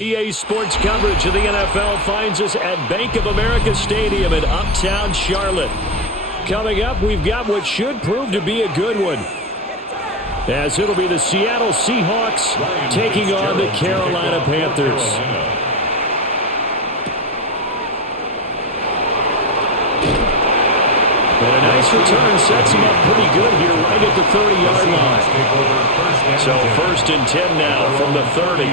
EA Sports coverage of the NFL finds us at Bank of America Stadium in Uptown Charlotte. Coming up, we've got what should prove to be a good one, as it'll be the Seattle Seahawks taking on the Carolina Panthers. And a nice return sets him up pretty good here right at the 30-yard line. So 1st and 10 now from the 30.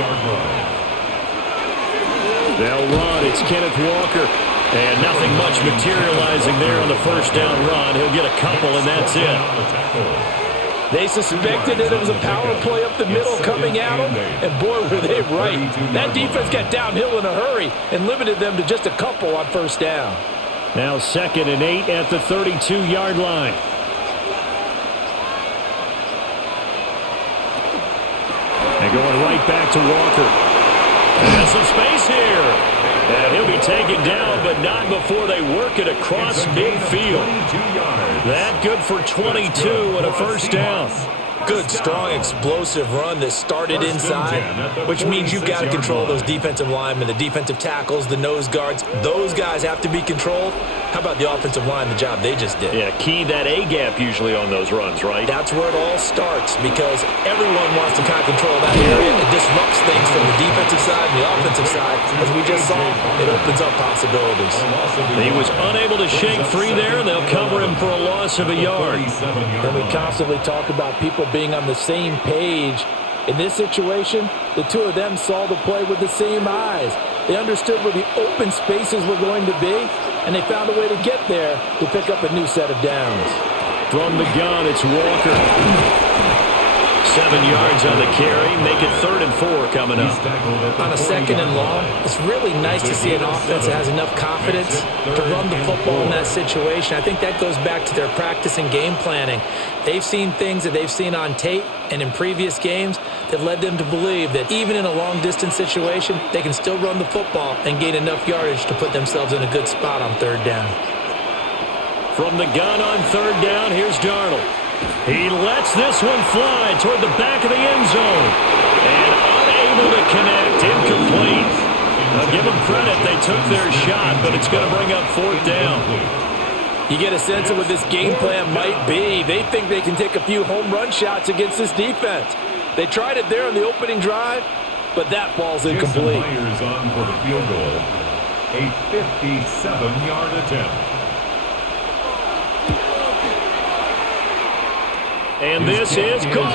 They'll run. It's Kenneth Walker. And nothing much materializing there on the first down run. He'll get a couple, and that's it. They suspected that it was a power play up the middle coming at them, and boy, were they right. That defense got downhill in a hurry and limited them to just a couple on first down. Now 2nd and 8 at the 32-yard line. And going right back to Walker. And some space here. And he'll be taken down, but not before they work it across midfield. That good for 22 and a first down. Good, strong, explosive run that started inside, which means you've got to control those defensive linemen, the defensive tackles, the nose guards. Those guys have to be controlled. How about the offensive line, the job they just did? Yeah, key that A-gap usually on those runs, right? That's where it all starts, because everyone wants to kind of control that area. It disrupts things from the defensive side and the offensive side. As we just saw, it opens up possibilities. He was unable to shake free there, and they'll cover him for a loss of a yard. And we constantly talk about people being on the same page. In this situation, the two of them saw the play with the same eyes. They understood where the open spaces were going to be, and they found a way to get there to pick up a new set of downs. From the gun, it's Walker. 7 yards on the carry. Make it 3rd and 4 coming up. On a 2nd and long, it's really nice to see an offense that has enough confidence to run the football in that situation. I think that goes back to their practice and game planning. They've seen things that they've seen on tape and in previous games that led them to believe that even in a long-distance situation, they can still run the football and gain enough yardage to put themselves in a good spot on 3rd down. From the gun on 3rd down, here's Darnold. He lets this one fly toward the back of the end zone. And unable to connect, incomplete. I'll give them credit, they took their shot, but it's going to bring up 4th down. You get a sense of what this game plan might be. They think they can take a few home run shots against this defense. They tried it there on the opening drive, but that falls incomplete. Myers on for the field goal. A 57-yard attempt. And this is good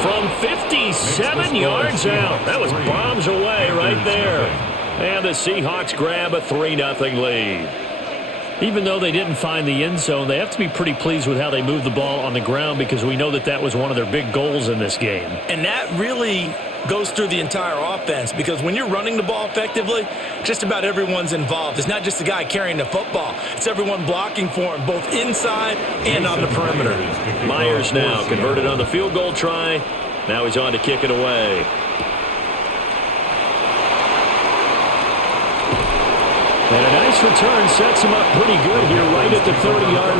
from 57 yards out. That was bombs away right there. And the Seahawks grab a 3-0 lead. Even though they didn't find the end zone, they have to be pretty pleased with how they moved the ball on the ground, because we know that that was one of their big goals in this game. And that really goes through the entire offense, because when you're running the ball effectively, just about everyone's involved. It's not just the guy carrying the football. It's everyone blocking for him, both inside and on the perimeter. Myers now converted on the field goal try. Now he's on to kick it away. And a nice return sets him up pretty good here right at the 30-yard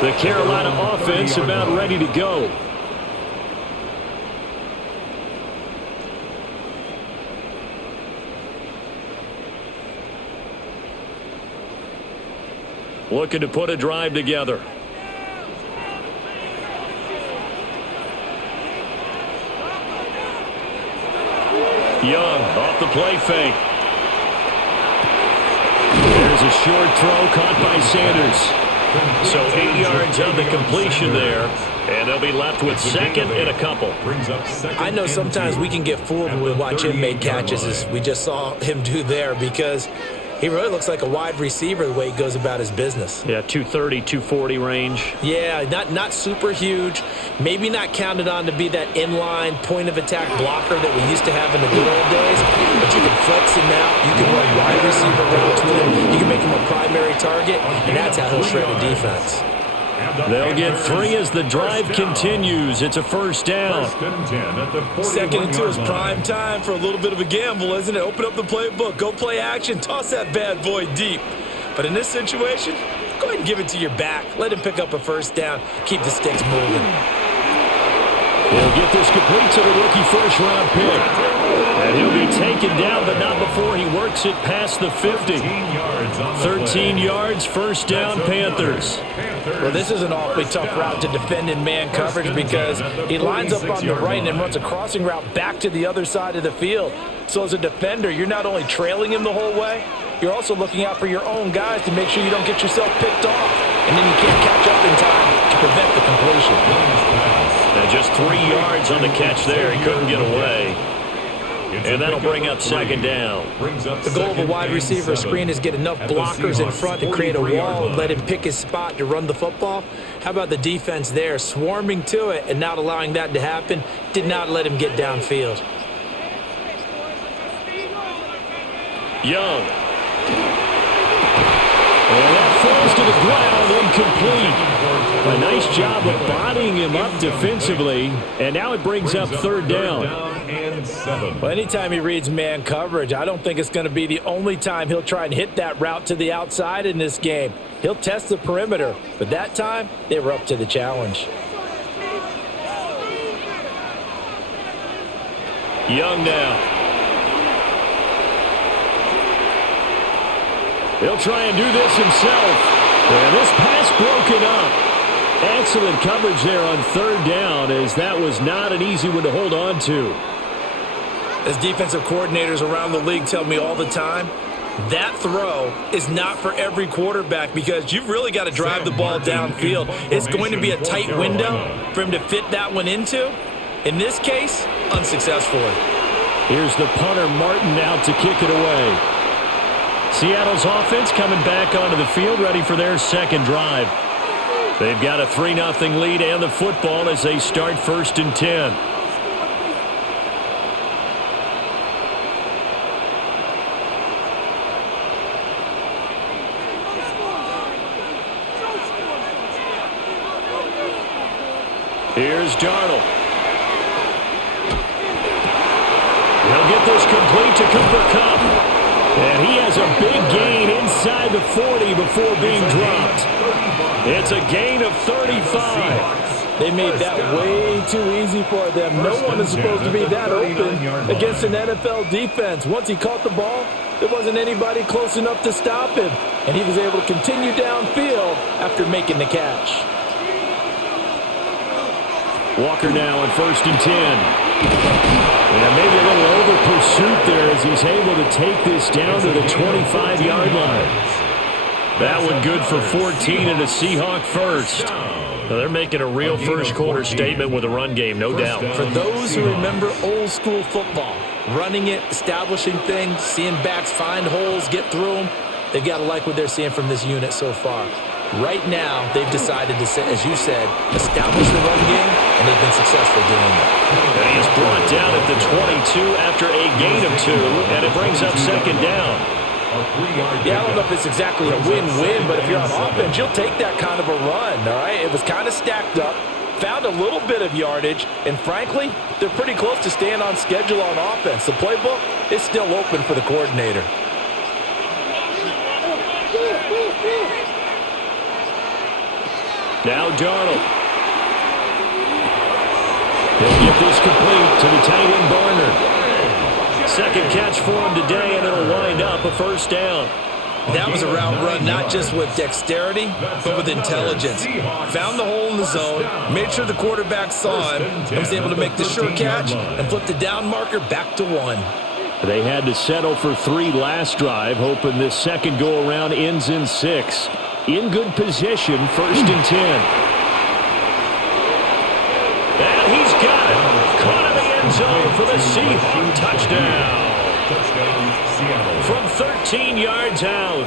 line. The Carolina offense about ready to go. Looking to put a drive together. Young off the play fake. There's a short throw caught by Sanders. So 8 yards on the completion there. And they'll be left with 2nd and a couple. I know sometimes we can get fooled when we watch him make catches, as we just saw him do there, because he really looks like a wide receiver the way he goes about his business. Yeah, 230, 240 range. Yeah, not super huge. Maybe not counted on to be that inline point-of-attack blocker that we used to have in the good old days. But you can flex him out. You can run wide receiver routes with him. You can make him a primary target, and that's how he'll shred a defense. They'll get 3 as the drive continues. It's a 1st down. 2nd and 2 is prime time for a little bit of a gamble, isn't it? Open up the playbook. Go play action. Toss that bad boy deep. But in this situation, go ahead and give it to your back. Let him pick up a 1st down. Keep the sticks moving. He'll get this complete to the rookie 1st-round pick. And he'll be taken down, but not before he works it past the 50. 13 yards, first down, Panthers. Well, this is an awfully tough route to defend in man coverage because he lines up on the right and then runs a crossing route back to the other side of the field. So as a defender, you're not only trailing him the whole way, you're also looking out for your own guys to make sure you don't get yourself picked off. And then you can't catch up in time to prevent the completion. And just 3 yards on the catch there. He couldn't get away. And that'll bring up second down. The goal of a wide receiver screen is get enough blockers in front to create a wall and let him pick his spot to run the football. How about the defense there, swarming to it and not allowing that to happen? Did not let him get downfield. Young. And that falls to the ground, incomplete. A nice job of bodying him up defensively, and now it brings up third down. Well, anytime he reads man coverage, I don't think it's going to be the only time he'll try and hit that route to the outside in this game. He'll test the perimeter, but that time they were up to the challenge. Young now. He'll try and do this himself. And this pass broken up. Excellent coverage there on third down, as that was not an easy one to hold on to. As defensive coordinators around the league tell me all the time, that throw is not for every quarterback because you've really got to drive the ball downfield. It's going to be a tight window for him to fit that one into. In this case, unsuccessfully. Here's the punter, Martin, out to kick it away. Seattle's offense coming back onto the field, ready for their second drive. They've got a 3-0 lead and the football as they start 1st and 10. Here's Darnold. He'll get this complete to Cooper Kupp. And he has a big gain inside the 40 before being dropped. It's a gain of 35. They made that way too easy for them. No one is supposed to be that open against an NFL defense. Once he caught the ball, there wasn't anybody close enough to stop him. And he was able to continue downfield after making the catch. Walker now on 1st and 10. And maybe a little over-pursuit there as he's able to take this down to the 25-yard line. That one good for 14 and a Seahawk first. Now they're making a real first-quarter statement with a run game, no doubt. For those who remember old-school football, running it, establishing things, seeing backs find holes, get through them, they've got to like what they're seeing from this unit so far. Right now, they've decided to, as you said, establish the run game, and they've been successful doing it. And he's brought down at the 22 after a gain of 2, and it brings up second down. Yeah, I don't know if it's exactly a win-win, but if you're on offense, you'll take that kind of a run, all right? It was kind of stacked up, found a little bit of yardage, and frankly, they're pretty close to staying on schedule on offense. The playbook is still open for the coordinator. Now Darnold. He'll get this complete to the tight end Barner. Second catch for him today, and it'll wind up a first down. That was a route run not just with dexterity, but with intelligence. Found the hole in the zone, made sure the quarterback saw him, and was able to make the sure catch and flip the down marker back to 1. They had to settle for 3 last drive, hoping this second go-around ends in 6. In good position, 1st and 10. And he's got it. Caught in the end zone for the Seahawks touchdown. From 13 yards out.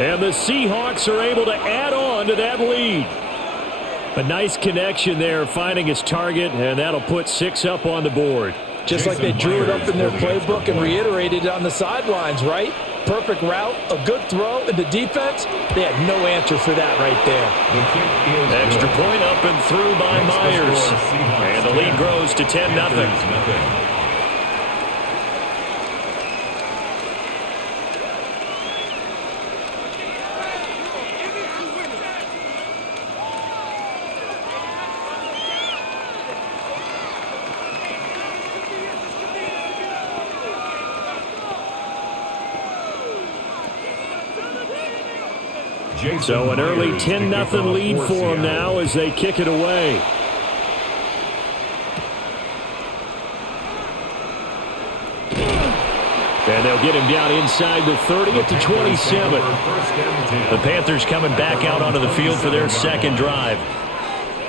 And the Seahawks are able to add on to that lead. A nice connection there, finding his target, and that'll put 6 up on the board. Just like they drew it up in their playbook and reiterated it on the sidelines, right? Perfect route, a good throw, and the defense, they had no answer for that right there. Extra point up and through by Myers. And the lead grows to 10-0. So an early 10-0 lead for them now as they kick it away. And they'll get him down inside the 30 at the 27. The Panthers coming back out onto the field for their second drive.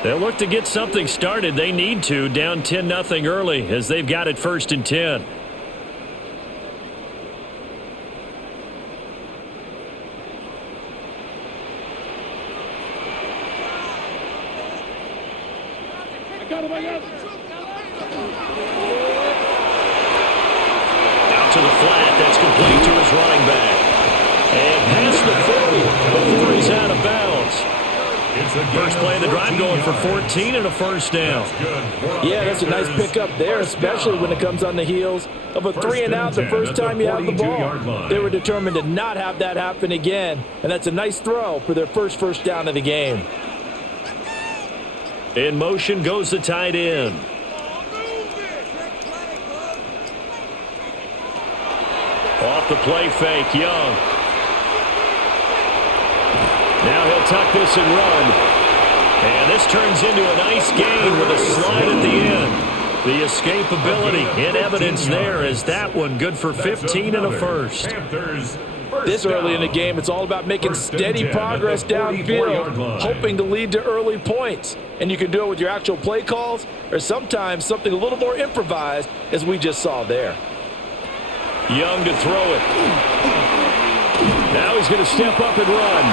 They'll look to get something started. They need to, down 10-0 early as they've got it 1st and 10. Out to the flat. That's complete to his running back. And past the 40 before he's out of bounds. First play of the drive going for 14 and a first down. Yeah, that's a nice pickup there, especially when it comes on the heels of a 3-and-out the first time you have the ball. They were determined to not have that happen again, and that's a nice throw for their first down of the game. In motion goes the tight end. Off the play fake, Young. Now he'll tuck this and run. And this turns into a nice gain with a slide at the end. The escapability in evidence there as that one good for 15 and a first. This early in the game, it's all about making steady progress downfield, hoping to lead to early points. And you can do it with your actual play calls or sometimes something a little more improvised as we just saw there. Young to throw it. Now he's going to step up and run.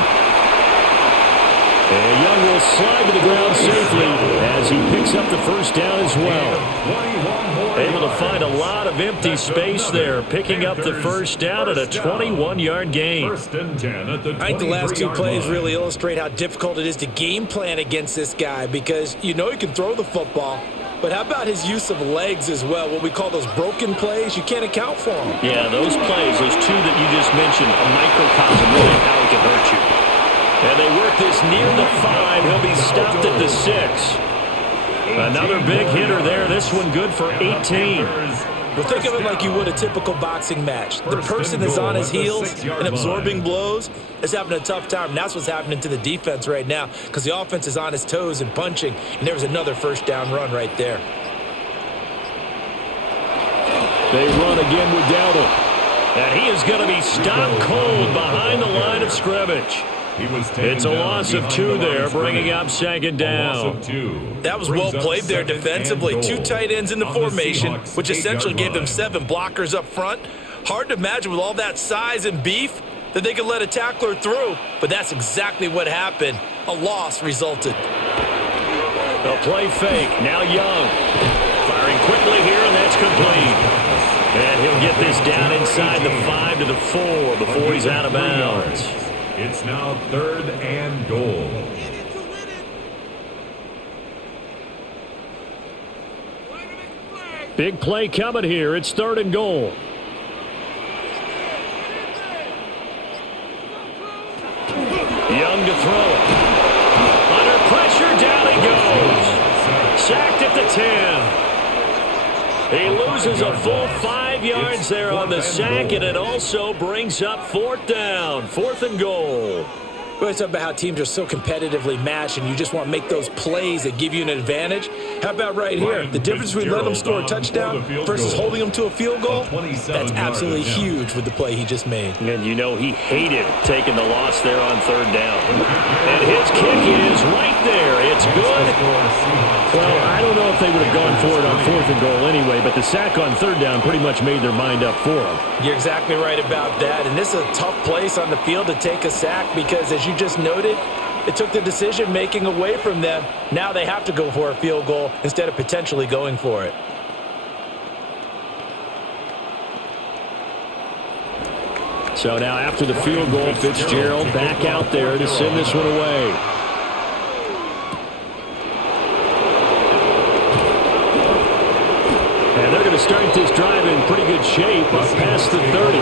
And Young will slide to the ground safely as he picks up the first down as well. Able to find a lot of empty space there, picking up the first down at a 21-yard gain. I think the last two plays really illustrate how difficult it is to game plan against this guy because you know he can throw the football. But how about his use of legs as well, what we call those broken plays? You can't account for them. Yeah, those plays, those two that you just mentioned, a microcosm really of how he can hurt you. And they work this near the 5. He'll be stopped at the 6. Another big hitter there. This one good for 18. Well, think of it like you would a typical boxing match. The person that's on his heels and absorbing blows is having a tough time. And that's what's happening to the defense right now because the offense is on his toes and punching. And there was another first down run right there. They run again with Dowdle. And he is going to be stopped cold behind the line of scrimmage. It's a loss of 2 there, bringing up second down. That was well played there defensively. 2 tight ends in the formation, which essentially gave them 7 blockers up front. Hard to imagine with all that size and beef that they could let a tackler through, but that's exactly what happened. A loss resulted. A play fake. Now Young. Firing quickly here, and that's complete. And he'll get this down inside the 5 to the 4 before he's out of bounds. It's now 3rd and goal. Big play coming here. It's 3rd and goal. Young to throw it. Under pressure, down he goes. Sacked at the 10. He loses a full 5 yards there on the sack, and it also brings up 4th down. 4th and goal. We always talk about how teams are so competitively matched and you just want to make those plays that give you an advantage. How about right here? The difference between letting them score a touchdown versus holding them to a field goal, that's absolutely huge with the play he just made. And you know he hated taking the loss there on 3rd down. And his kick is right there. It's good. Well, I don't know if they would have gone for it on 4th and goal anyway, but the sack on 3rd down pretty much made their mind up for them. You're exactly right about that. And this is a tough place on the field to take a sack because, as you just noted, it took the decision-making away from them. Now they have to go for a field goal instead of potentially going for it. So now after the field goal, Fitzgerald back out there to send this one away. And they're going to start this drive in pretty good shape up past the 30.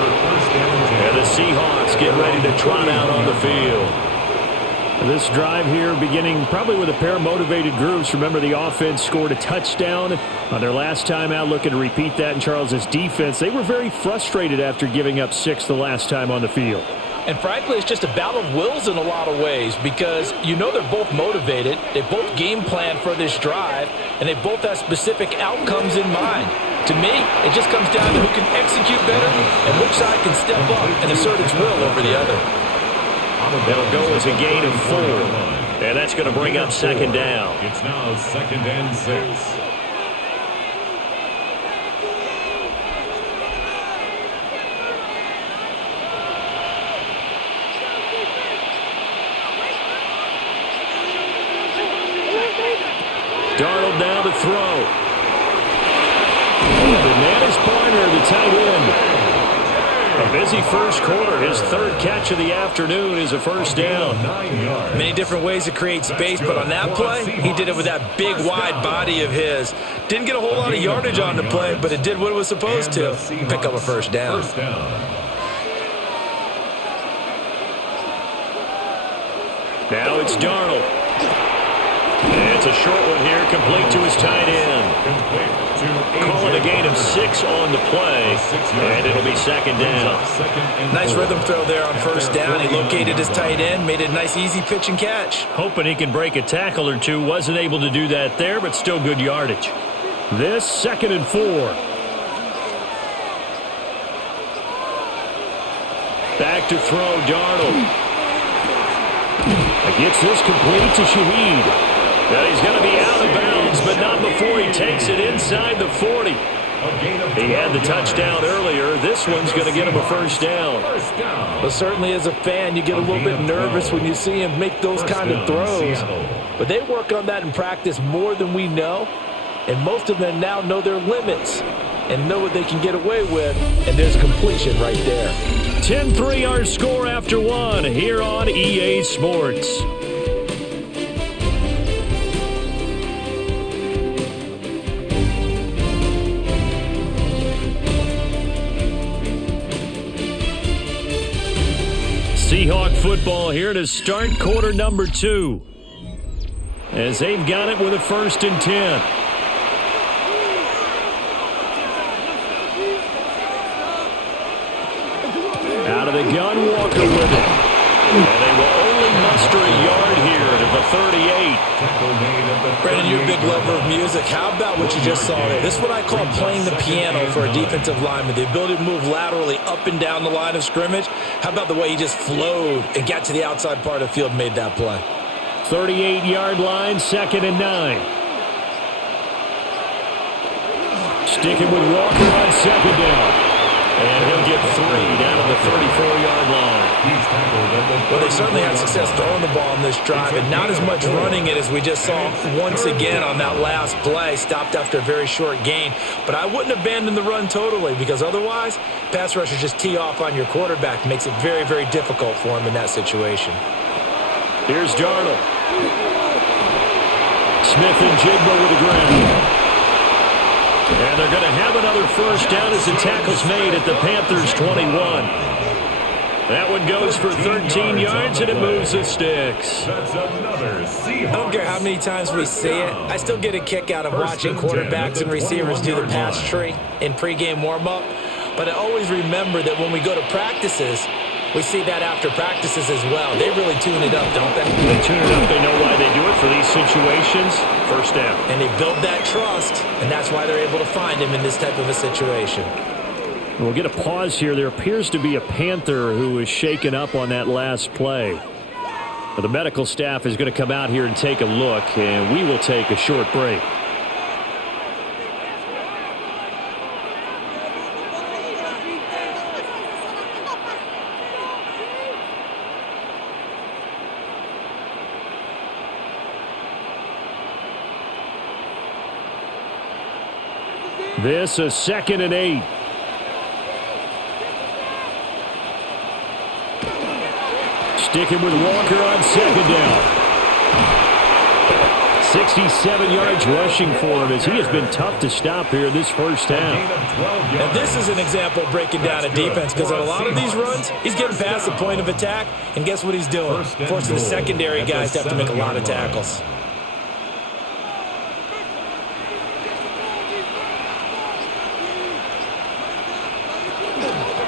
And the Seahawks get ready to trot out on the field. This drive here beginning probably with a pair of motivated groups. Remember, the offense scored a touchdown on their last time out, looking to repeat that in Charles's defense. They were very frustrated after giving up 6 the last time on the field. And frankly, it's just a battle of wills in a lot of ways because you know they're both motivated, they both game plan for this drive, and they both have specific outcomes in mind. To me, it just comes down to who can execute better and which side can step up and assert its will over the other. That'll go as a gain of 4. And that's going to bring up second down. It's now 2nd and 6. Darnold now to throw. Bananas Barner, the tight end. A busy first quarter. His 3rd catch of the afternoon is a first down. Many different ways to create space, but on that play, he did it with that big, wide body of his. Didn't get a whole lot of yardage on the play, but it did what it was supposed to. Pick up a first down. Now it's Darnold. And it's a short one here, complete to his tight end. Calling a gain of 6 on the play, and it'll be second down. Nice rhythm throw there on first down. He located his tight end, made it a nice, easy pitch and catch. Hoping he can break a tackle or two. Wasn't able to do that there, but still good yardage. This 2nd and 4. Back to throw, Darnold. Gets this complete to Shaheed. Now he's going to be out of bounds, but not before he takes it inside the 40. He had the touchdown earlier. This one's going to get him a first down. But certainly as a fan, you get a little bit nervous when you see him make those kind of throws. But they work on that in practice more than we know. And most of them now know their limits and know what they can get away with. And there's completion right there. 10-3 our score after 1 here on EA Sports. Seahawk football here to start quarter number 2. As they've got it with a 1st and 10. Out of the gun, Walker with it. And they will only muster a yard here to the 38. Brandon, you're a big lover of music. How about what you just saw there? This is what I call playing the piano for a defensive lineman. The ability to move laterally up and down the line of scrimmage. How about the way he just flowed and got to the outside part of the field and made that play? 38-yard line, 2nd and 9. Sticking with Walker on 2nd down. And he'll get 3 down at the 34-yard line. Well, they certainly had success throwing the ball in this drive, and not as much running it as we just saw once again on that last play. Stopped after a very short gain. But I wouldn't abandon the run totally, because otherwise, pass rushers just tee off on your quarterback. Makes it very, very difficult for him in that situation. Here's Darnold. Smith and Jigba with the ground. And they're going to have another first down as the tackle's made at the Panthers' 21. That one goes for 13 yards, and it moves the sticks. I don't care how many times we see it. I still get a kick out of watching quarterbacks and receivers do the pass tree in pregame warm-up. But I always remember that when we go to practices, we see that after practices as well. They really tune it up, don't they? They tune it up. They know why they do it for these situations. First down. And they build that trust, and that's why they're able to find him in this type of a situation. We'll get a pause here. There appears to be a Panther who was shaken up on that last play. The medical staff is going to come out here and take a look, and we will take a short break. This is 2nd and 8. Sticking with Walker on 2nd down. 67 yards rushing for him as he has been tough to stop here this first half. And this is an example of breaking down a defense, because on a lot of these runs, he's getting past the point of attack, and guess what he's doing? Forcing the secondary guys to have to make a lot of tackles.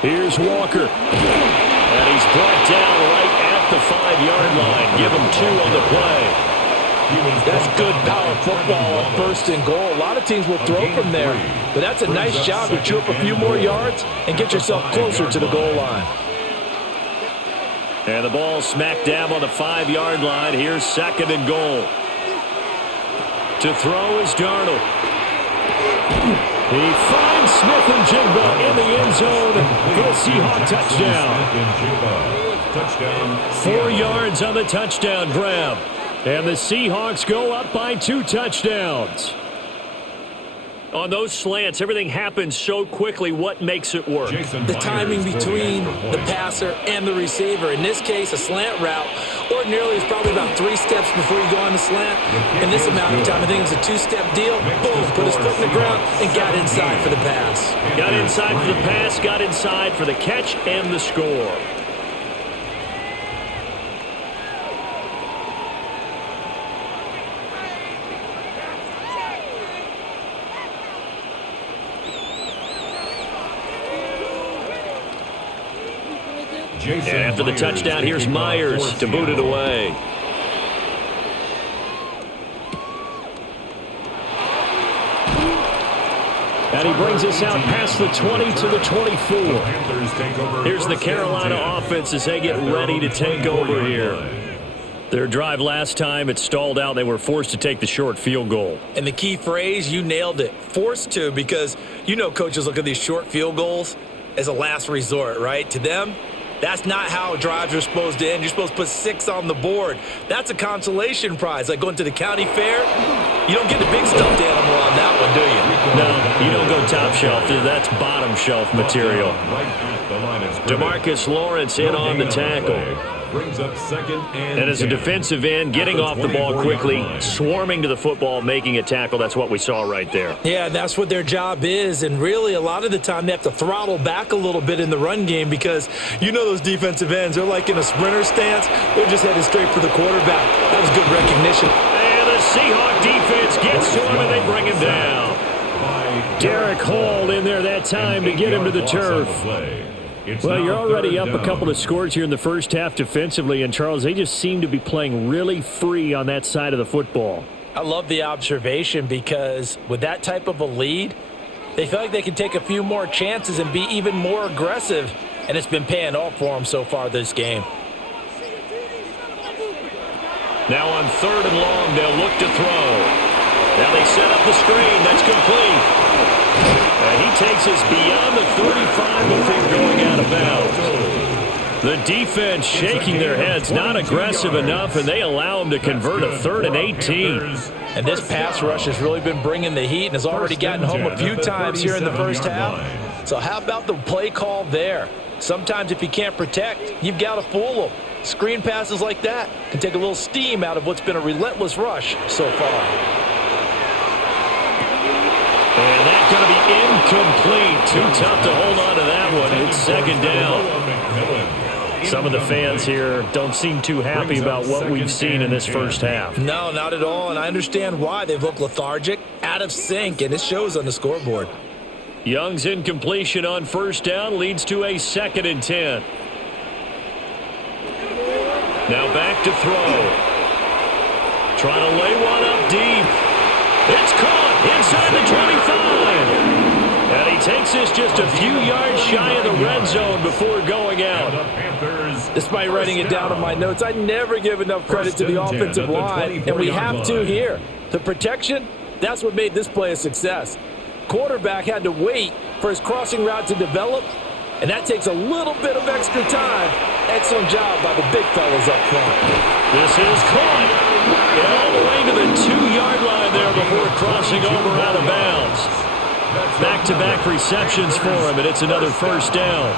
Here's Walker. And he's brought down right at the 5-yard line. Give him 2 on the play. That's good power football on 1st and goal. A lot of teams will throw from there, but that's a nice job to chew up a few more yards and get yourself closer to the goal line. And the ball smack dab on the 5-yard line. Here's 2nd and goal. To throw is Darnold. He finds Smith and Jigba in the end zone for a Seahawk touchdown. 4 yards on the touchdown grab. And the Seahawks go up by 2 touchdowns. On those slants, everything happens so quickly. What makes it work? The timing between the passer and the receiver. In this case, a slant route ordinarily is probably about 3 steps before you go on the slant. In this amount of time, I think it's a 2-step deal. Boom, put his foot in the ground and got inside for the pass. Got inside for the pass, got inside for the catch and the score. And after the touchdown, here's Myers to boot it away. And he brings us out past the 20 to the 24. Here's the Carolina offense as they get ready to take over here. Their drive last time, it stalled out. They were forced to take the short field goal. And the key phrase, you nailed it, forced to, because you know coaches look at these short field goals as a last resort, right? To them, that's not how drives are supposed to end. You're supposed to put 6 on the board. That's a consolation prize. Like going to the county fair, you don't get the big stuffed animal on that one, do you? No, you don't go top shelf. That's bottom shelf material. DeMarcus Lawrence in on the tackle. Brings up 2nd and as a defensive end, getting off the ball quickly, swarming to the football, making a tackle. That's what we saw right there. Yeah, that's what their job is. And really, a lot of the time, they have to throttle back a little bit in the run game because you know those defensive ends, they're like in a sprinter stance. They're just headed straight for the quarterback. That was good recognition. And the Seahawk defense gets to him, and they bring him down. Derek Hall in there that time to get him to the turf. Well, you're already up a couple of scores here in the first half defensively, and Charles, they just seem to be playing really free on that side of the football. I love the observation because with that type of a lead, they feel like they can take a few more chances and be even more aggressive, and it's been paying off for them so far this game. Now on 3rd and long, they'll look to throw. Now they set up the screen. That's complete. And he takes us beyond the 35 before going out of bounds. The defense shaking their heads, not aggressive enough, and they allow him to convert a 3rd and 18. And this pass rush has really been bringing the heat and has already gotten home a few times here in the first half. So how about the play call there? Sometimes if you can't protect, you've got to fool them. Screen passes like that can take a little steam out of what's been a relentless rush so far. And that's going to be incomplete. Too tough to hold on to that one. It's 2nd down. Some of the fans here don't seem too happy about what we've seen in this first half. No, not at all, and I understand why. They've looked lethargic, out of sync, and it shows on the scoreboard. Young's incompletion on 1st down leads to a 2nd and 10. Now back to throw. Trying to lay one up deep. It's caught inside the 25. And he takes us just a few yards shy of the red zone before going out. Despite writing it down in my notes, I never give enough credit to the offensive line, and we have to here. The protection, that's what made this play a success. Quarterback had to wait for his crossing route to develop, and that takes a little bit of extra time. Excellent job by the big fellas up front. This is caught. And all the way to the 2-yard line there before crossing over out of bounds. Back-to-back receptions for him, and it's another 1st down.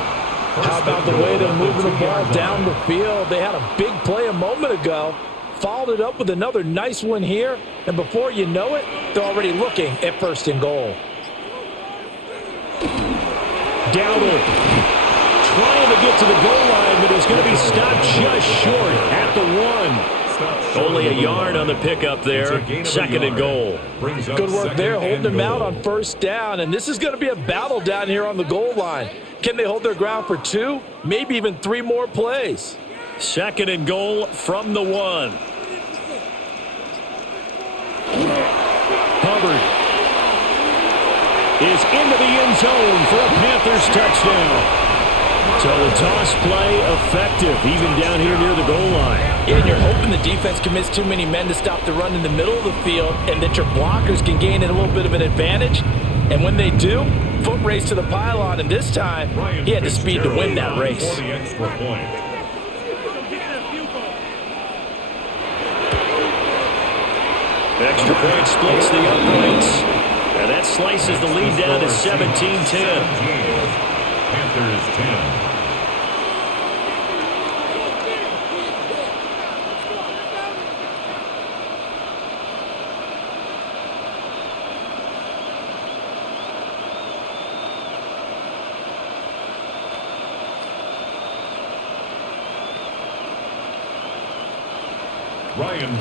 How about the way they're moving the ball down the field? They had a big play a moment ago, followed it up with another nice one here, and before you know it, they're already looking at 1st and goal. Dowdle trying to get to the goal line, but he's going to be stopped just short at the 1. Only a yard on the pickup there. Second and goal. Good work there, holding them out on first down. And this is going to be a battle down here on the goal line. Can they hold their ground for 2, maybe even 3 more plays? Second and goal from the 1. Hubbard is into the end zone for a Panthers touchdown. So the toss play effective, even down here near the goal line. Yeah, and you're hoping the defense commits too many men to stop the run in the middle of the field and that your blockers can gain a little bit of an advantage. And when they do, foot race to the pylon, and this time he had the speed to win that race. Extra point splits the uprights. And that slices the lead down to 17-10. Panthers 10.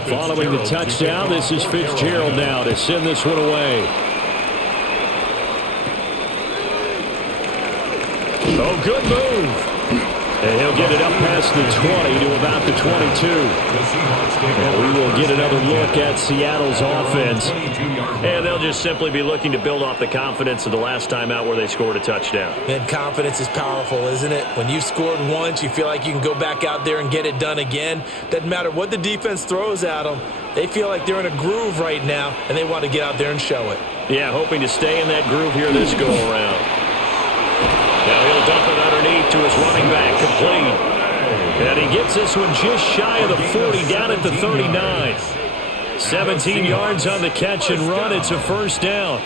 Following the touchdown, this is Fitzgerald now to send this one away. Oh, good move. And he'll get it up past the 20 to about the 22. And we will get another look at Seattle's offense. And they'll just simply be looking to build off the confidence of the last time out where they scored a touchdown. And confidence is powerful, isn't it? When you've scored once, you feel like you can go back out there and get it done again. Doesn't matter what the defense throws at them. They feel like they're in a groove right now, and they want to get out there and show it. Yeah, hoping to stay in that groove here this go-around. Now he'll dump it underneath to his running back, complete. And he gets this one just shy of the 40, down at the 39. 17 yards on the catch and run. It's a first down.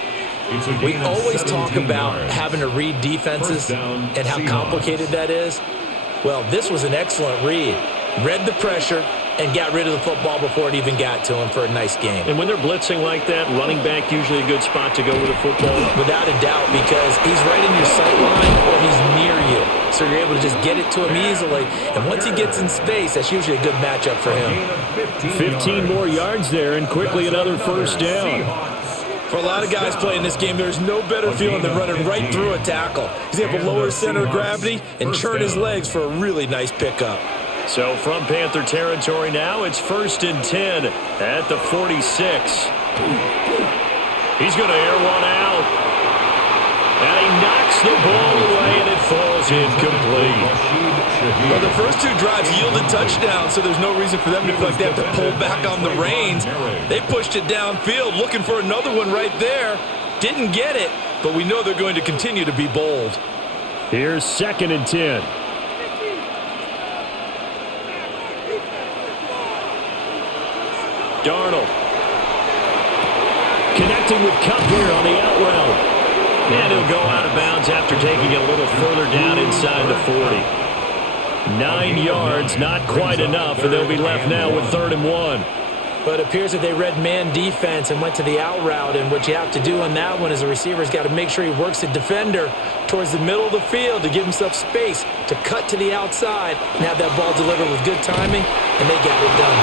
We always talk about having to read defenses and how complicated that is. Well, this was an excellent read. Read the pressure and got rid of the football before it even got to him for a nice game. And when they're blitzing like that, running back usually a good spot to go with the football? Without a doubt, because he's right in your sight line or he's near you. So you're able to just get it to him easily. And once he gets in space, that's usually a good matchup for him. 15 more yards there and quickly another first down. For a lot of guys playing this game, there's no better feeling than running right through a tackle. He's able to lower his center of gravity and churn his legs for a really nice pickup. So from Panther territory now, it's 1st and 10 at the 46. He's going to air one out. And he knocks the ball away, and it falls incomplete. Well, the first 2 drives yielded touchdowns, so there's no reason for them to feel like they have to pull back on the reins. They pushed it downfield, looking for another one right there. Didn't get it, but we know they're going to continue to be bold. Here's 2nd and 10. Darnold connecting with Kupp here on the out route. And he'll go out of bounds after taking it a little further down inside the 40. 9 yards, not quite enough, and they'll be left now with 3rd and 1. But it appears that they read man defense and went to the out route, and what you have to do on that one is the receiver's got to make sure he works the defender towards the middle of the field to give himself space to cut to the outside and have that ball delivered with good timing, and they got it done.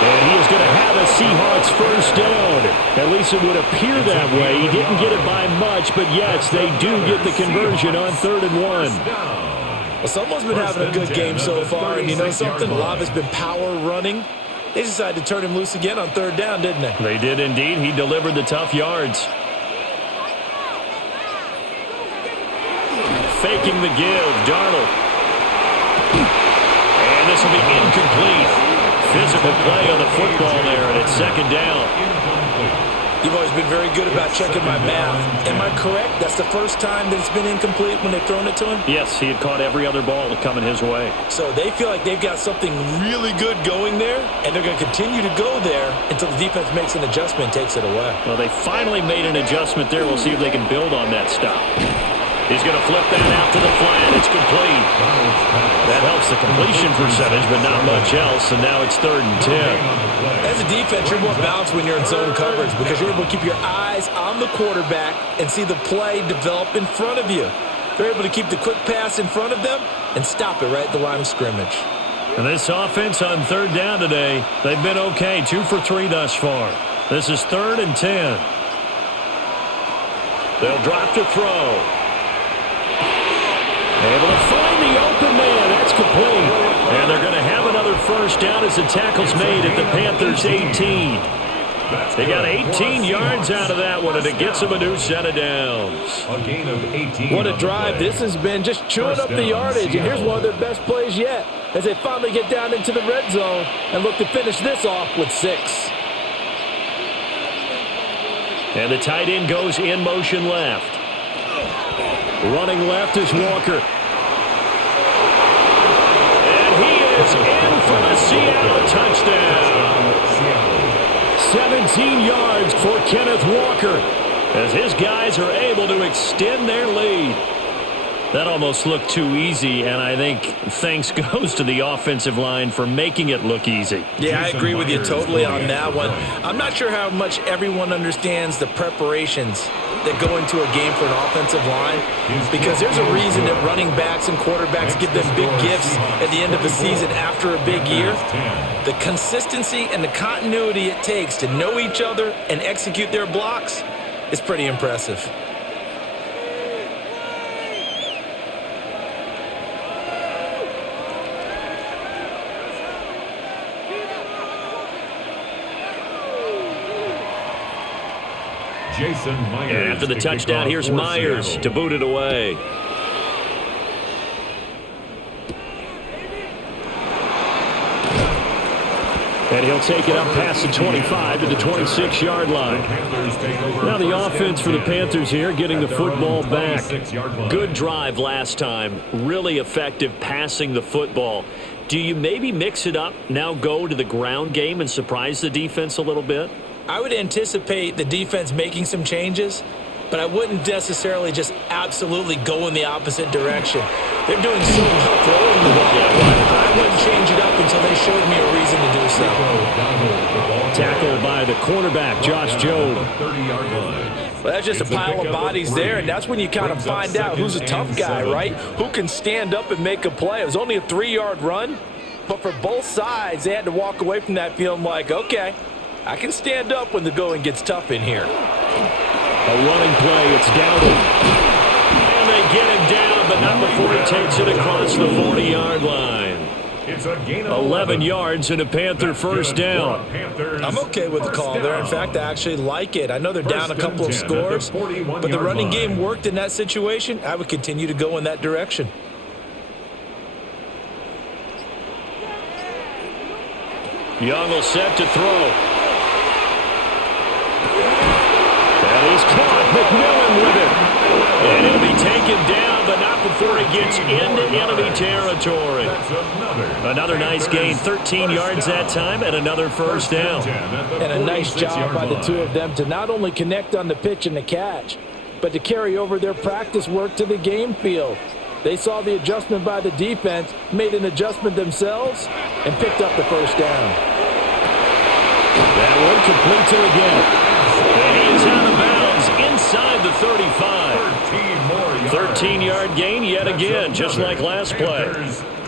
And he is going to have a Seahawks first down. At least it would appear that way. He didn't get it by much, but yes, they do get the conversion on 3rd and 1. Well, someone's been having a good game so far, and you know something? A lot of it's been power running. They decided to turn him loose again on 3rd down, didn't they? They did indeed. He delivered the tough yards. Faking the give, Darnold. And this will be incomplete. Physical play on the football there, and it's 2nd down. You've always been very good about checking my math. Am I correct? That's the first time that it's been incomplete when they've thrown it to him? Yes, he had caught every other ball coming his way. So they feel like they've got something really good going there, and they're going to continue to go there until the defense makes an adjustment and takes it away. Well, they finally made an adjustment there. We'll see if they can build on that stop. He's going to flip that out to the flat. It's complete. That helps the completion percentage, but not much else, and now it's 3rd and 10. As a defense, you're more balanced when you're in zone coverage because you're able to keep your eyes on the quarterback and see the play develop in front of you. They're able to keep the quick pass in front of them and stop it right at the line of scrimmage. And this offense on third down today, they've been okay, 2 for 3 thus far. This is 3rd and 10. They'll drop to throw. Able to find the open man. That's complete. And they're going to have another first down as the tackle's made at the Panthers' 18. They got 18 yards out of that one, and it gets them a new set of downs. A gain of 18. What a drive this has been, just chewing up the yardage. And here's one of their best plays yet as they finally get down into the red zone and look to finish this off with 6. And the tight end goes in motion left. Running left is Walker. And he is in for the Seattle touchdown. 17 yards for Kenneth Walker as his guys are able to extend their lead. That almost looked too easy, and I think thanks goes to the offensive line for making it look easy. Yeah, I agree with you totally on that one. I'm not sure how much everyone understands the preparations that go into a game for an offensive line, because there's a reason that running backs and quarterbacks give them big gifts at the end of the season after a big year. The consistency and the continuity it takes to know each other and execute their blocks is pretty impressive. Jason Myers. And after the touchdown, here's Myers to boot it away. And he'll take it up past the 25 to the 26-yard line. Now the offense for the Panthers here, getting the football back. Good drive last time. Really effective passing the football. Do you maybe mix it up, now go to the ground game and surprise the defense a little bit? I would anticipate the defense making some changes, but I wouldn't necessarily just absolutely go in the opposite direction. They're doing so well throwing the ball. I wouldn't change it up until they showed me a reason to do so. Tackled by the cornerback, Josh Jobe. Well, that's just a pile of bodies there, and that's when you kind of find out who's a tough guy, right? Who can stand up and make a play. It was only a 3-yard run, but for both sides, they had to walk away from that feeling like, okay, I can stand up when the going gets tough in here. A running play, it's Dowdle. And they get him down, but not before he takes it across the 40-yard line. It's a gain of 11 yards and a Panther first down. I'm okay with the call there. In fact, I actually like it. I know they're down a couple of scores, but the running game worked in that situation. I would continue to go in that direction. Young will set to throw. And he's caught. McMillan with it. And he'll be taken down, but not before he gets into enemy territory. Another nice gain, 13 yards that time, and another first down. And a nice job by the two of them to not only connect on the pitch and the catch, but to carry over their practice work to the game field. They saw the adjustment by the defense, made an adjustment themselves, and picked up the first down. That one complete to again. And he is out of bounds inside the 35. 13-yard gain yet again, just like last play.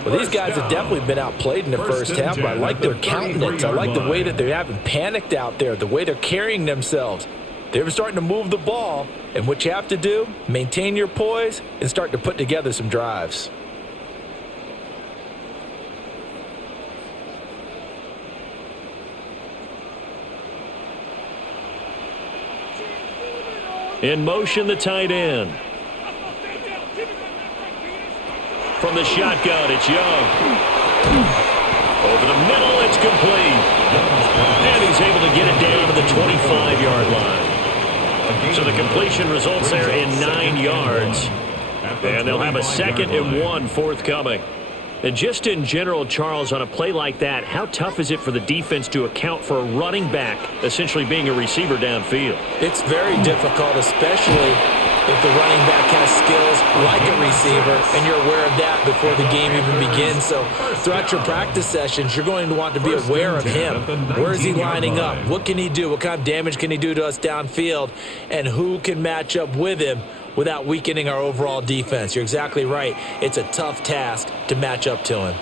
Well, these guys have definitely been outplayed in the first half, but I like their countenance. I like the way that they haven't panicked out there, the way they're carrying themselves. They're starting to move the ball, and what you have to do, maintain your poise and start to put together some drives. In motion, the tight end. From the shotgun, it's Young. Over the middle, it's complete. And he's able to get it down to the 25-yard line. So the completion results there in 9 yards. And they'll have a 2nd and 1 forthcoming. And just in general, Charles, on a play like that, how tough is it for the defense to account for a running back essentially being a receiver downfield? It's very difficult, especially if the running back has skills like a receiver, and you're aware of that before the game even begins. So throughout your practice sessions, you're going to want to be aware of him. Where is he lining up? What can he do? What kind of damage can he do to us downfield? And who can match up with him without weakening our overall defense? You're exactly right. It's a tough task to match up to him.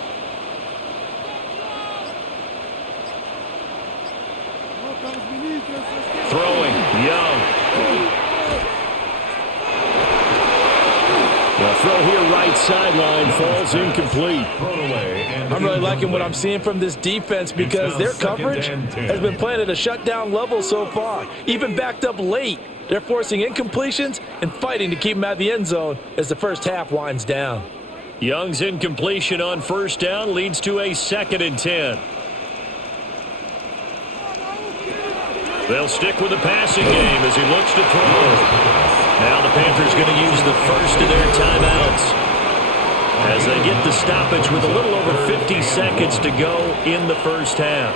throw here, right sideline, falls incomplete. I'm really liking what I'm seeing from this defense because their coverage has been playing at a shutdown level so far. Even backed up late, they're forcing incompletions and fighting to keep them out of the end zone as the first half winds down. Young's incompletion on first down leads to a 2nd and 10. They'll stick with the passing game as he looks to throw. Now the Panthers going to use the first of their timeouts as they get the stoppage with a little over 50 seconds to go in the first half.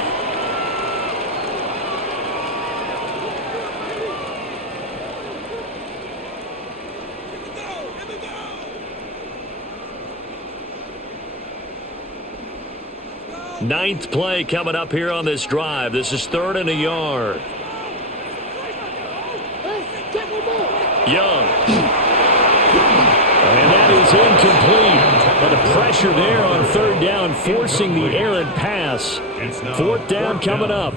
Ninth play coming up here on this drive. This is 3rd and a yard. Young. And that is incomplete. But the pressure there on 3rd down, forcing the errant pass. 4th down coming up.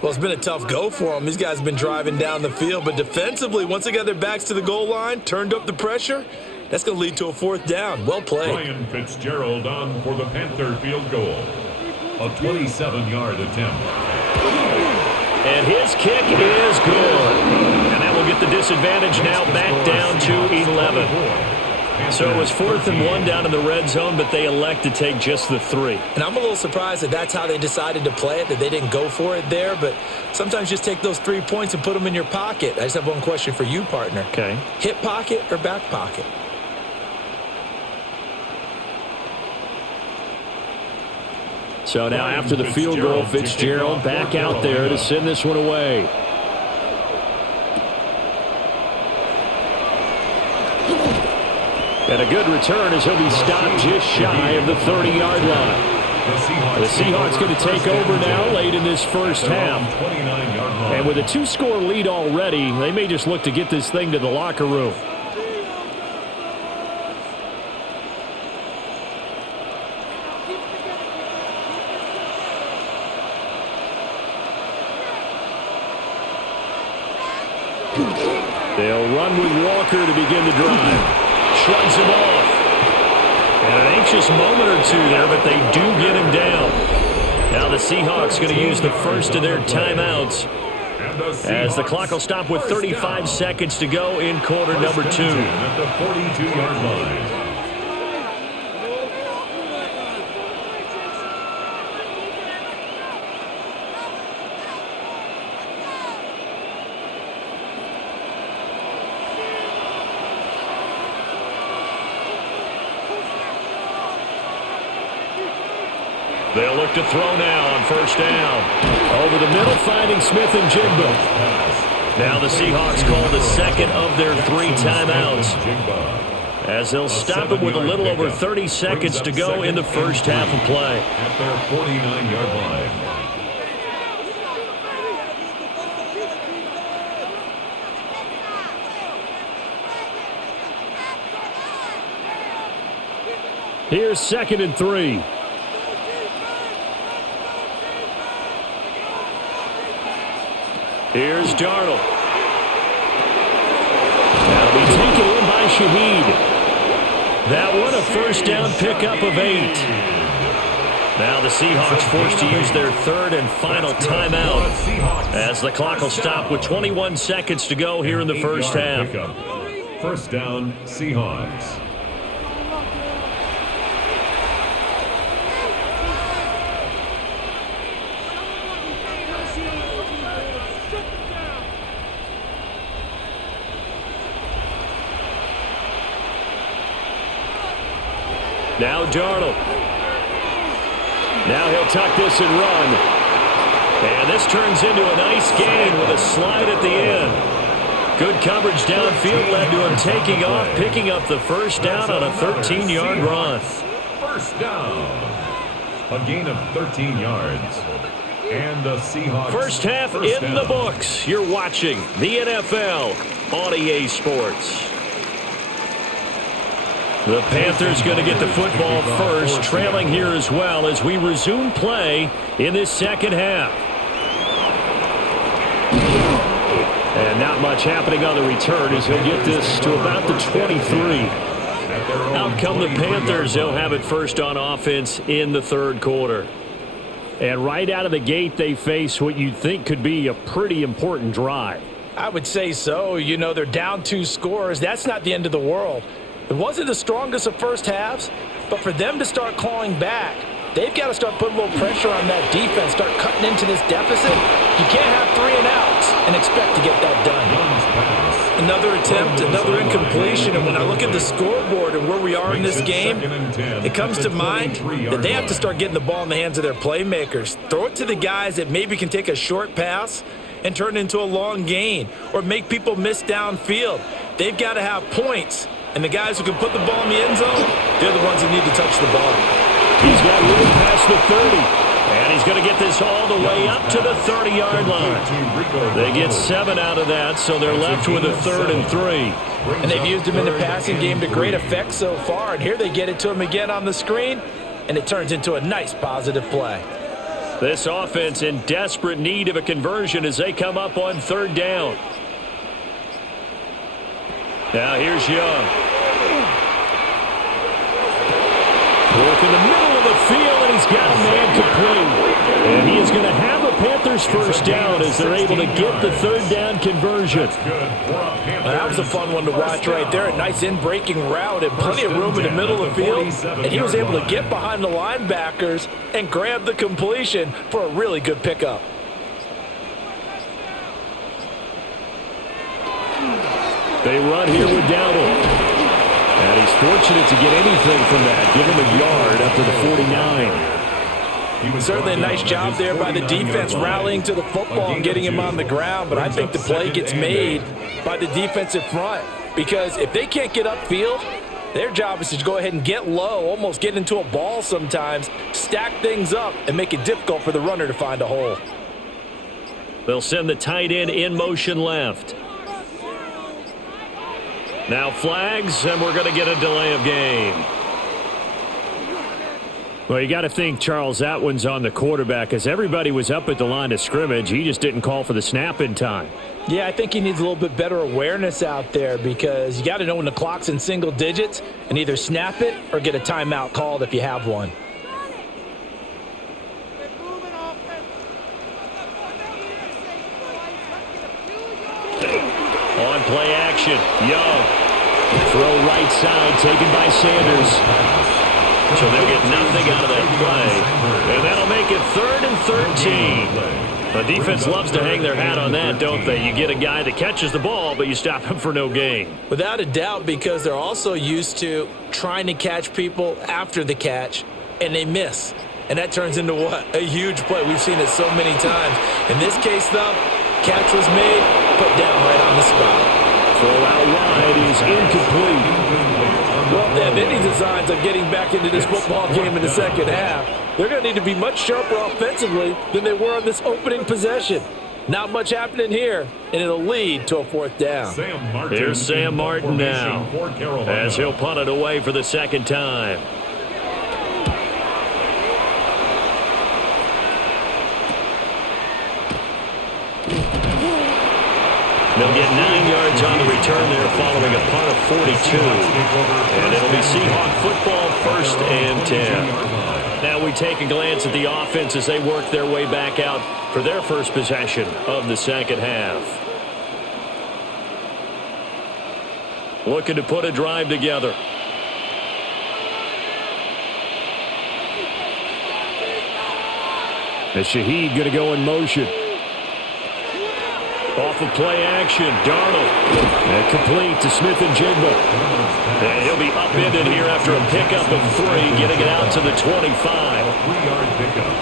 Well, it's been a tough go for them. These guys have been driving down the field. But defensively, once they got their backs to the goal line, turned up the pressure, that's going to lead to a 4th down. Well played. Ryan Fitzgerald on for the Panther field goal. A 27-yard attempt. And his kick is good. And that will get the disadvantage now back down to 11. So it was 4th and 1 down in the red zone, but they elect to take just the 3. And I'm a little surprised that that's how they decided to play it, that they didn't go for it there. But sometimes just take those 3 points and put them in your pocket. I just have one question for you, partner. Okay. Hip pocket or back pocket? So now after the field goal, Fitzgerald back out there to send this one away. And a good return as he'll be stopped just shy of the 30-yard line. The Seahawks going to take over now late in this first half. And with a 2-score lead already, they may just look to get this thing to the locker room. They'll run with Walker to begin the drive. Shrugs him off. And an anxious moment or two there, but they do get him down. Now the Seahawks going to use the first of their timeouts as the clock will stop with 35 seconds to go in quarter number 2. At the 42-yard line. They'll look to throw now on first down. Over the middle, finding Smith and Jigba. Now the Seahawks call the second of their 3 timeouts, as they'll stop it with a little over 30 seconds to go in the first half of play. At their 49-yard line. Here's 2nd and 3. Here's Darnold. That'll be taken in by Shaheed. That one a first down pickup of 8. Now the Seahawks forced to use their 3rd and final timeout as the clock will stop with 21 seconds to go here in the first half. First down, Seahawks. Now Darnold. Now he'll tuck this and run. And this turns into a nice gain with a slide at the end. Good coverage downfield led to him taking off, picking up the first down on a 13-yard run. First down. A gain of 13 yards. And the Seahawks. First half in the books. You're watching the NFL on EA Sports. The Panthers going to get the football first, trailing here as well as we resume play in this second half. And not much happening on the return as he'll get this to about the 23. at their own Out come the 23-yard Panthers. They'll line. have it first on offense in the third quarter. And right out of the gate, they face what you'd think could be a pretty important drive. I would say so. You know, they're down 2 scores. That's not the end of the world. It wasn't the strongest of first halves, but for them to start clawing back, they've got to start putting a little pressure on that defense, start cutting into this deficit. You can't have 3 and outs and expect to get that done. Another attempt, another incompletion, and when I look at the scoreboard and where we are in this game, it comes to mind that they have to start getting the ball in the hands of their playmakers. Throw it to the guys that maybe can take a short pass and turn it into a long gain or make people miss downfield. They've got to have points, and the guys who can put the ball in the end zone, they're the ones who need to touch the ball. He's got room past the 30. And he's going to get this all the way up to the 30-yard line. They get 7 out of that, so they're left with a 3rd and 3. And they've used him in the passing game to great effect so far. And here they get it to him again on the screen, and it turns into a nice positive play. This offense in desperate need of a conversion as they come up on 3rd down. Now here's Young. Work in the middle of the field, and he's got a man complete. And he is going to have a Panthers first down as they're able to get the 3rd down conversion. Well, that was a fun one to watch right there. A nice in-breaking route and plenty of room in the middle of the field. And he was able to get behind the linebackers and grab the completion for a really good pickup. They run here with Dowdle. And he's fortunate to get anything from that. Give him a yard up to the 49. Certainly a nice job there by the defense rallying to the football and getting him on the ground. But I think the play gets made by the defensive front. Because if they can't get upfield, their job is to go ahead and get low, almost get into a ball sometimes, stack things up, and make it difficult for the runner to find a hole. They'll send the tight end in motion left. Now flags, and we're going to get a delay of game. Well, you got to think, Charles, that one's on the quarterback as everybody was up at the line of scrimmage. He just didn't call for the snap in time. Yeah, I think he needs a little bit better awareness out there because you got to know when the clock's in single digits and either snap it or get a timeout called if you have one. On play action, Young. Throw right side, taken by Sanders. So they'll get nothing out of that play. And that'll make it 3rd and 13. The defense loves to hang their hat on that, don't they? You get a guy that catches the ball, but you stop him for no gain. Without a doubt, because they're also used to trying to catch people after the catch, and they miss. And that turns into what? A huge play. We've seen it so many times. In this case, though, catch was made, put down right on the spot. Throw out wide is incomplete. Well, if they have any designs of getting back into this football game in the second half, they're going to need to be much sharper offensively than they were on this opening possession. Not much happening here, and it'll lead to a 4th down. Here's Sam Martin now as he'll punt it away for the 2nd time. They'll get 9 yards on the return there following a punt of 42. And it'll be Seahawk football 1st and 10. Now we take a glance at the offense as they work their way back out for their first possession of the second half. Looking to put a drive together. And Shaheed going to go in motion. Off of play action, Darnold. And complete to Smith and Jigba. And he'll be upended here after a pickup of 3, getting it out to the 25. 3-yard pickup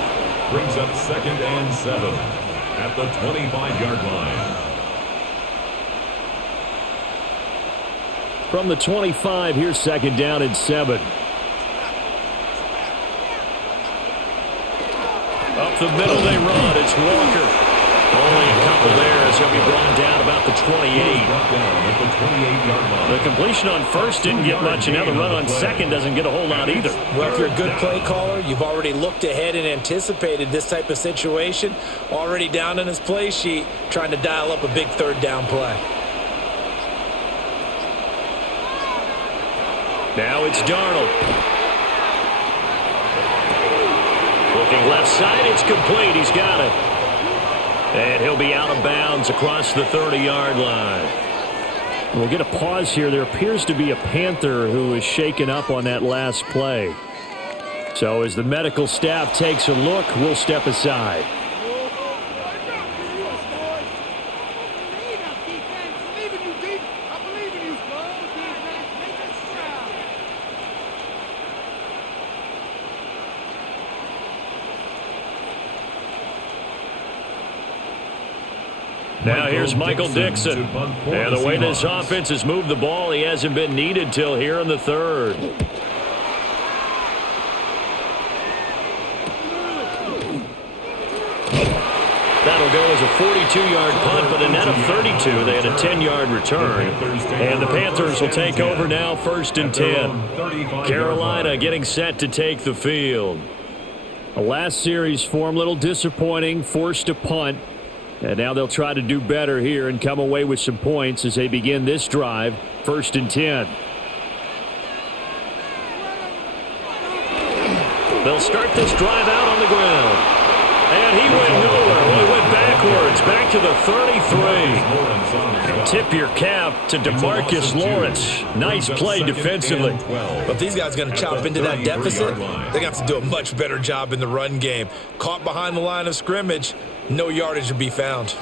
brings up 2nd and 7 at the 25-yard line. From the 25, here's 2nd down and 7. Up the middle they run. It's Walker. Only a couple there as he'll be brought down about the 28. The completion on 1st didn't get much, and now the run on 2nd doesn't get a whole lot either. Well, if you're a good play caller, you've already looked ahead and anticipated this type of situation. Already down in his play sheet, trying to dial up a big 3rd down play. Now it's Darnold. Looking left side, it's complete. He's got it. And he'll be out of bounds across the 30-yard line. We'll get a pause here. There appears to be a Panther who is shaken up on that last play. So as the medical staff takes a look, we'll step aside. Now here's Michael Dixon. And the way this offense has moved the ball, he hasn't been needed till here in the third. That'll go as a 42-yard punt, but a net of 32. They had a 10-yard return. And the Panthers will take over now, 1st and 10. Carolina getting set to take the field. The last series form, a little disappointing, forced to punt. And now they'll try to do better here and come away with some points as they begin this drive, 1st and 10. They'll start this drive out on the ground. And he went nowhere. Well, he went backwards, back to the 33. Tip your cap to DeMarcus Lawrence. Nice play defensively. But these guys are going to chop into that deficit. They're going to have to do a much better job in the run game. Caught behind the line of scrimmage, no yardage to be found.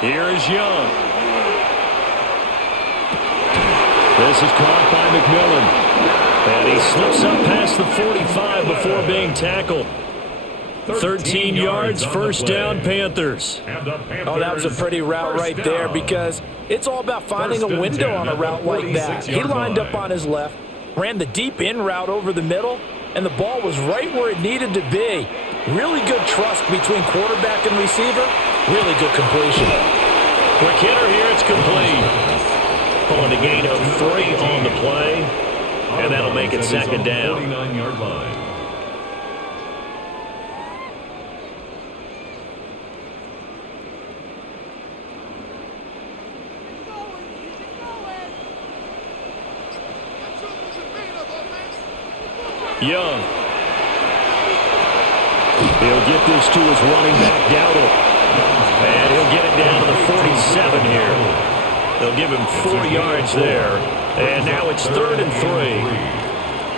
Here is Young. This is caught by McMillan. And he slips up past the 45 before being tackled. 13 yards, 1st down, Panthers. Oh, that was a pretty route right there because it's all about finding a window on a route like that. He lined up on his left, ran the deep in route over the middle, and the ball was right where it needed to be. Really good trust between quarterback and receiver. Really good completion. Quick hitter here, it's complete. Pulling a gain of 3 on the play, and that'll make it 2nd down. 49-yard line. Young. He'll get this to his running back, Dowdle. And he'll get it down to the 47 here. They'll give him 4 yards there. And now it's 3rd and 3.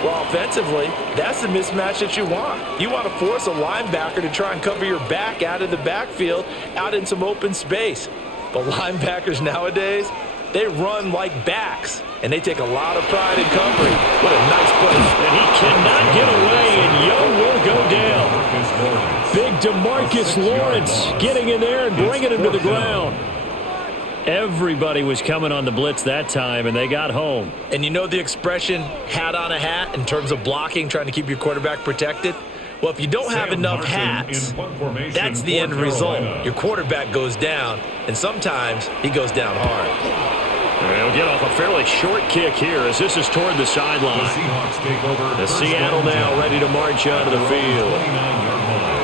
Well, offensively, that's the mismatch that you want. You want to force a linebacker to try and cover your back out of the backfield, out in some open space. But linebackers nowadays, they run like backs, and they take a lot of pride in covering. What a nice play. And he cannot get away, and Young will go down. Big DeMarcus Lawrence getting in there and bringing him to the ground. Everybody was coming on the blitz that time, and they got home. And you know the expression, hat on a hat, in terms of blocking, trying to keep your quarterback protected? Well, if you don't have enough hats, that's the end result. Your quarterback goes down, and sometimes he goes down hard. They'll get off a fairly short kick here as this is toward the sideline. The Seattle now ready to march onto the field.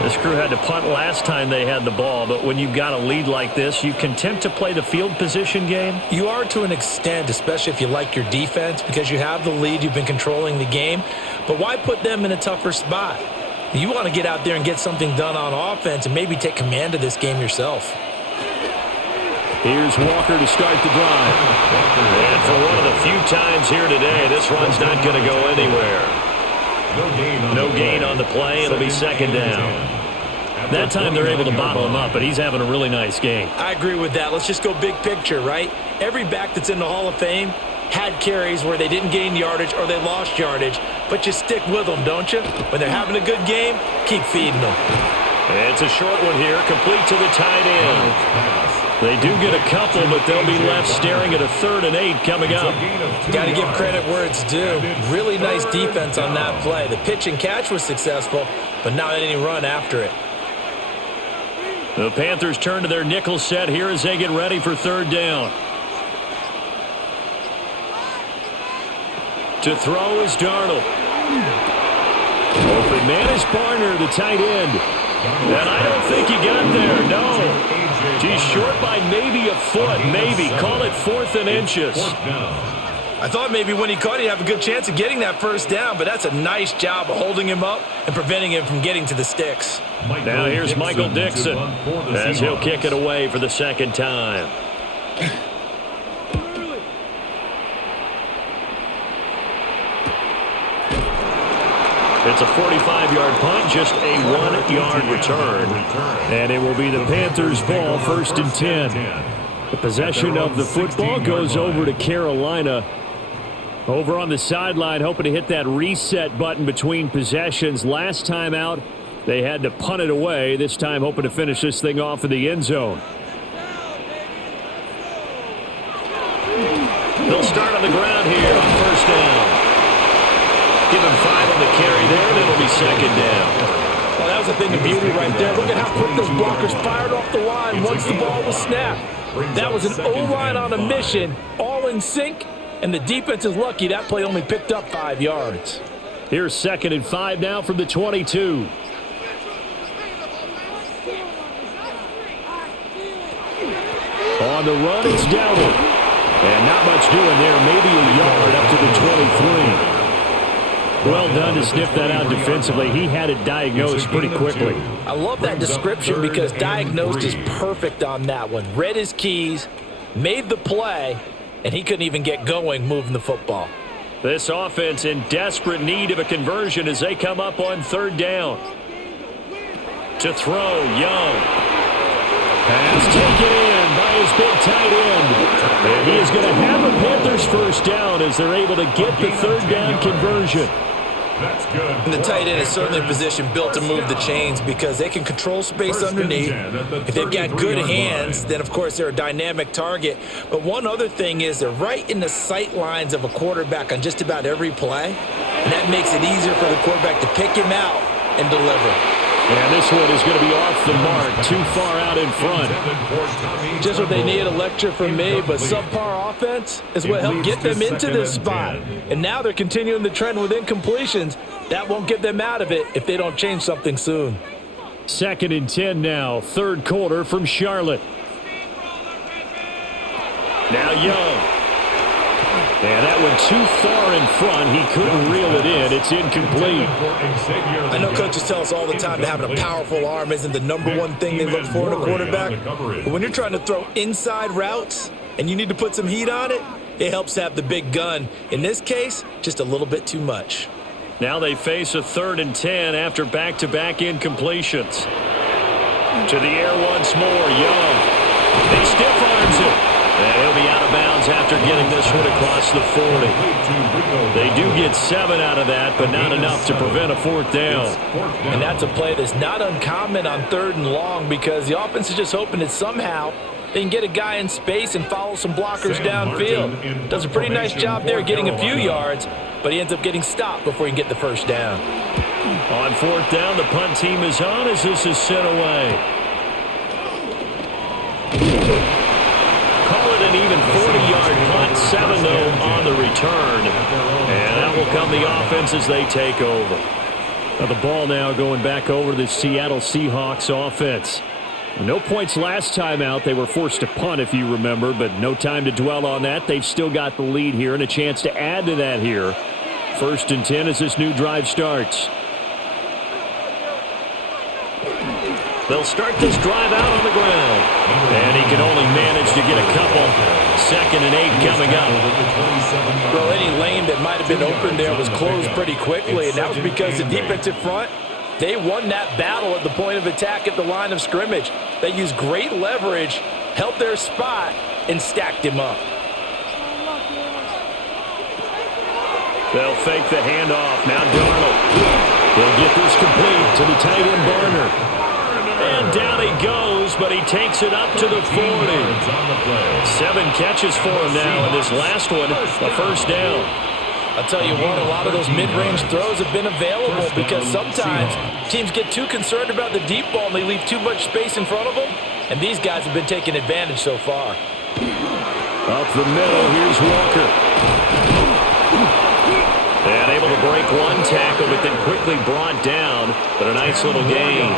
This crew had to punt last time they had the ball, but when you've got a lead like this, you content to play the field position game? You are to an extent, especially if you like your defense, because you have the lead, you've been controlling the game. But why put them in a tougher spot? You want to get out there and get something done on offense and maybe take command of this game yourself. Here's Walker to start the drive. And for one of the few times here today, this run's not going to go anywhere. No gain on the play. It'll be 2nd down. That time they're able to bottle him up, but he's having a really nice game. I agree with that. Let's just go big picture, right? Every back that's in the Hall of Fame had carries where they didn't gain yardage or they lost yardage, but you stick with them, don't you? When they're having a good game, keep feeding them. It's a short one here, complete to the tight end. They do get a couple, but they'll be left staring at a 3rd and 8 coming up. Got to give credit where it's due. Really nice defense on that play. The pitch and catch was successful, but not any run after it. The Panthers turn to their nickel set here as they get ready for 3rd down. To throw is Darnold. Open man is Barner, the tight end. And I don't think he got there, no. He's short by maybe a foot, maybe. Call it 4th and inches. I thought maybe when he caught it, he'd have a good chance of getting that first down, but that's a nice job of holding him up and preventing him from getting to the sticks. Now here's Michael Dixon as he'll kick it away for the second time. It's a 45-yard punt, just a 1-yard return. And it will be the Panthers' ball, 1st and 10. The possession of the football goes over to Carolina. Over on the sideline, hoping to hit that reset button between possessions. Last time out, they had to punt it away. This time, hoping to finish this thing off in the end zone. They'll start on the ground here on 1st down. Give him 5 on the carry there, and it'll be 2nd down. Well, that was a thing of beauty right there. Look at how quick those blockers fired off the line once the ball was snapped. That was an O-line on a mission, all in sync, and the defense is lucky that play only picked up 5 yards. Here's 2nd and 5 now from the 22. On the run, it's Dowdle. And not much doing there, maybe a yard up to the 23. Well done to sniff that out defensively. He had it diagnosed pretty quickly. I love that description because diagnosed is perfect on that one. Read his keys, made the play, and he couldn't even get going moving the football. This offense in desperate need of a conversion as they come up on 3rd down. To throw, Young. Pass taken in by his big tight end. And he is going to have a Panthers 1st down as they're able to get the 3rd down conversion. That's good. And the tight end is certainly a position built to move the chains because they can control space underneath. If they've got good hands, then of course they're a dynamic target. But one other thing is they're right in the sight lines of a quarterback on just about every play. And that makes it easier for the quarterback to pick him out and deliver. And this one is going to be off the mark, too far out in front. Just what they need, a lecture from me, but subpar offense is what helped get them into this spot. And now they're continuing the trend with incompletions. That won't get them out of it if they don't change something soon. 2nd and 10 now, 3rd quarter from Charlotte. Now Young. And that went too far in front. He couldn't reel it in. It's incomplete. I know coaches tell us all the time that having a powerful arm isn't the #1 thing they look for in a quarterback. But when you're trying to throw inside routes and you need to put some heat on it, it helps have the big gun. In this case, just a little bit too much. Now they face a 3rd and 10 after back-to-back incompletions. To the air once more, Young. He stiff arms it. And he'll be out of bounds after getting this one across the 40. They do get 7 out of that, but not enough to prevent a 4th down. And that's a play that's not uncommon on 3rd and long because the offense is just hoping that somehow they can get a guy in space and follow some blockers downfield. Does a pretty nice job there getting a few yards, but he ends up getting stopped before he can get the 1st down. On 4th down, the punt team is on as this is sent away. Call it an even 40-yard punt, 7 though on the return. And that will come the offense as they take over. Now the ball now going back over to the Seattle Seahawks offense. No points last time out. They were forced to punt, if you remember, but no time to dwell on that. They've still got the lead here and a chance to add to that here. 1st and 10 as this new drive starts. They'll start this drive out on the ground. And he can only manage to get a couple. 2nd and 8 coming up. Well, any lane that might have been open there was closed pretty quickly, and that was because the defensive front, they won that battle at the point of attack at the line of scrimmage. They used great leverage, held their spot, and stacked him up. They'll fake the handoff. Now Darnold. He'll get this complete to the tight end Barner. And down he goes, but he takes it up to the 40. 7 catches for him now, and this last one, a 1st down. I'll tell you what, a lot of those mid-range throws have been available because sometimes teams get too concerned about the deep ball and they leave too much space in front of them, and these guys have been taking advantage so far. Up the middle, here's Walker. And able to break one tackle, but then quickly brought down, but a nice little gain.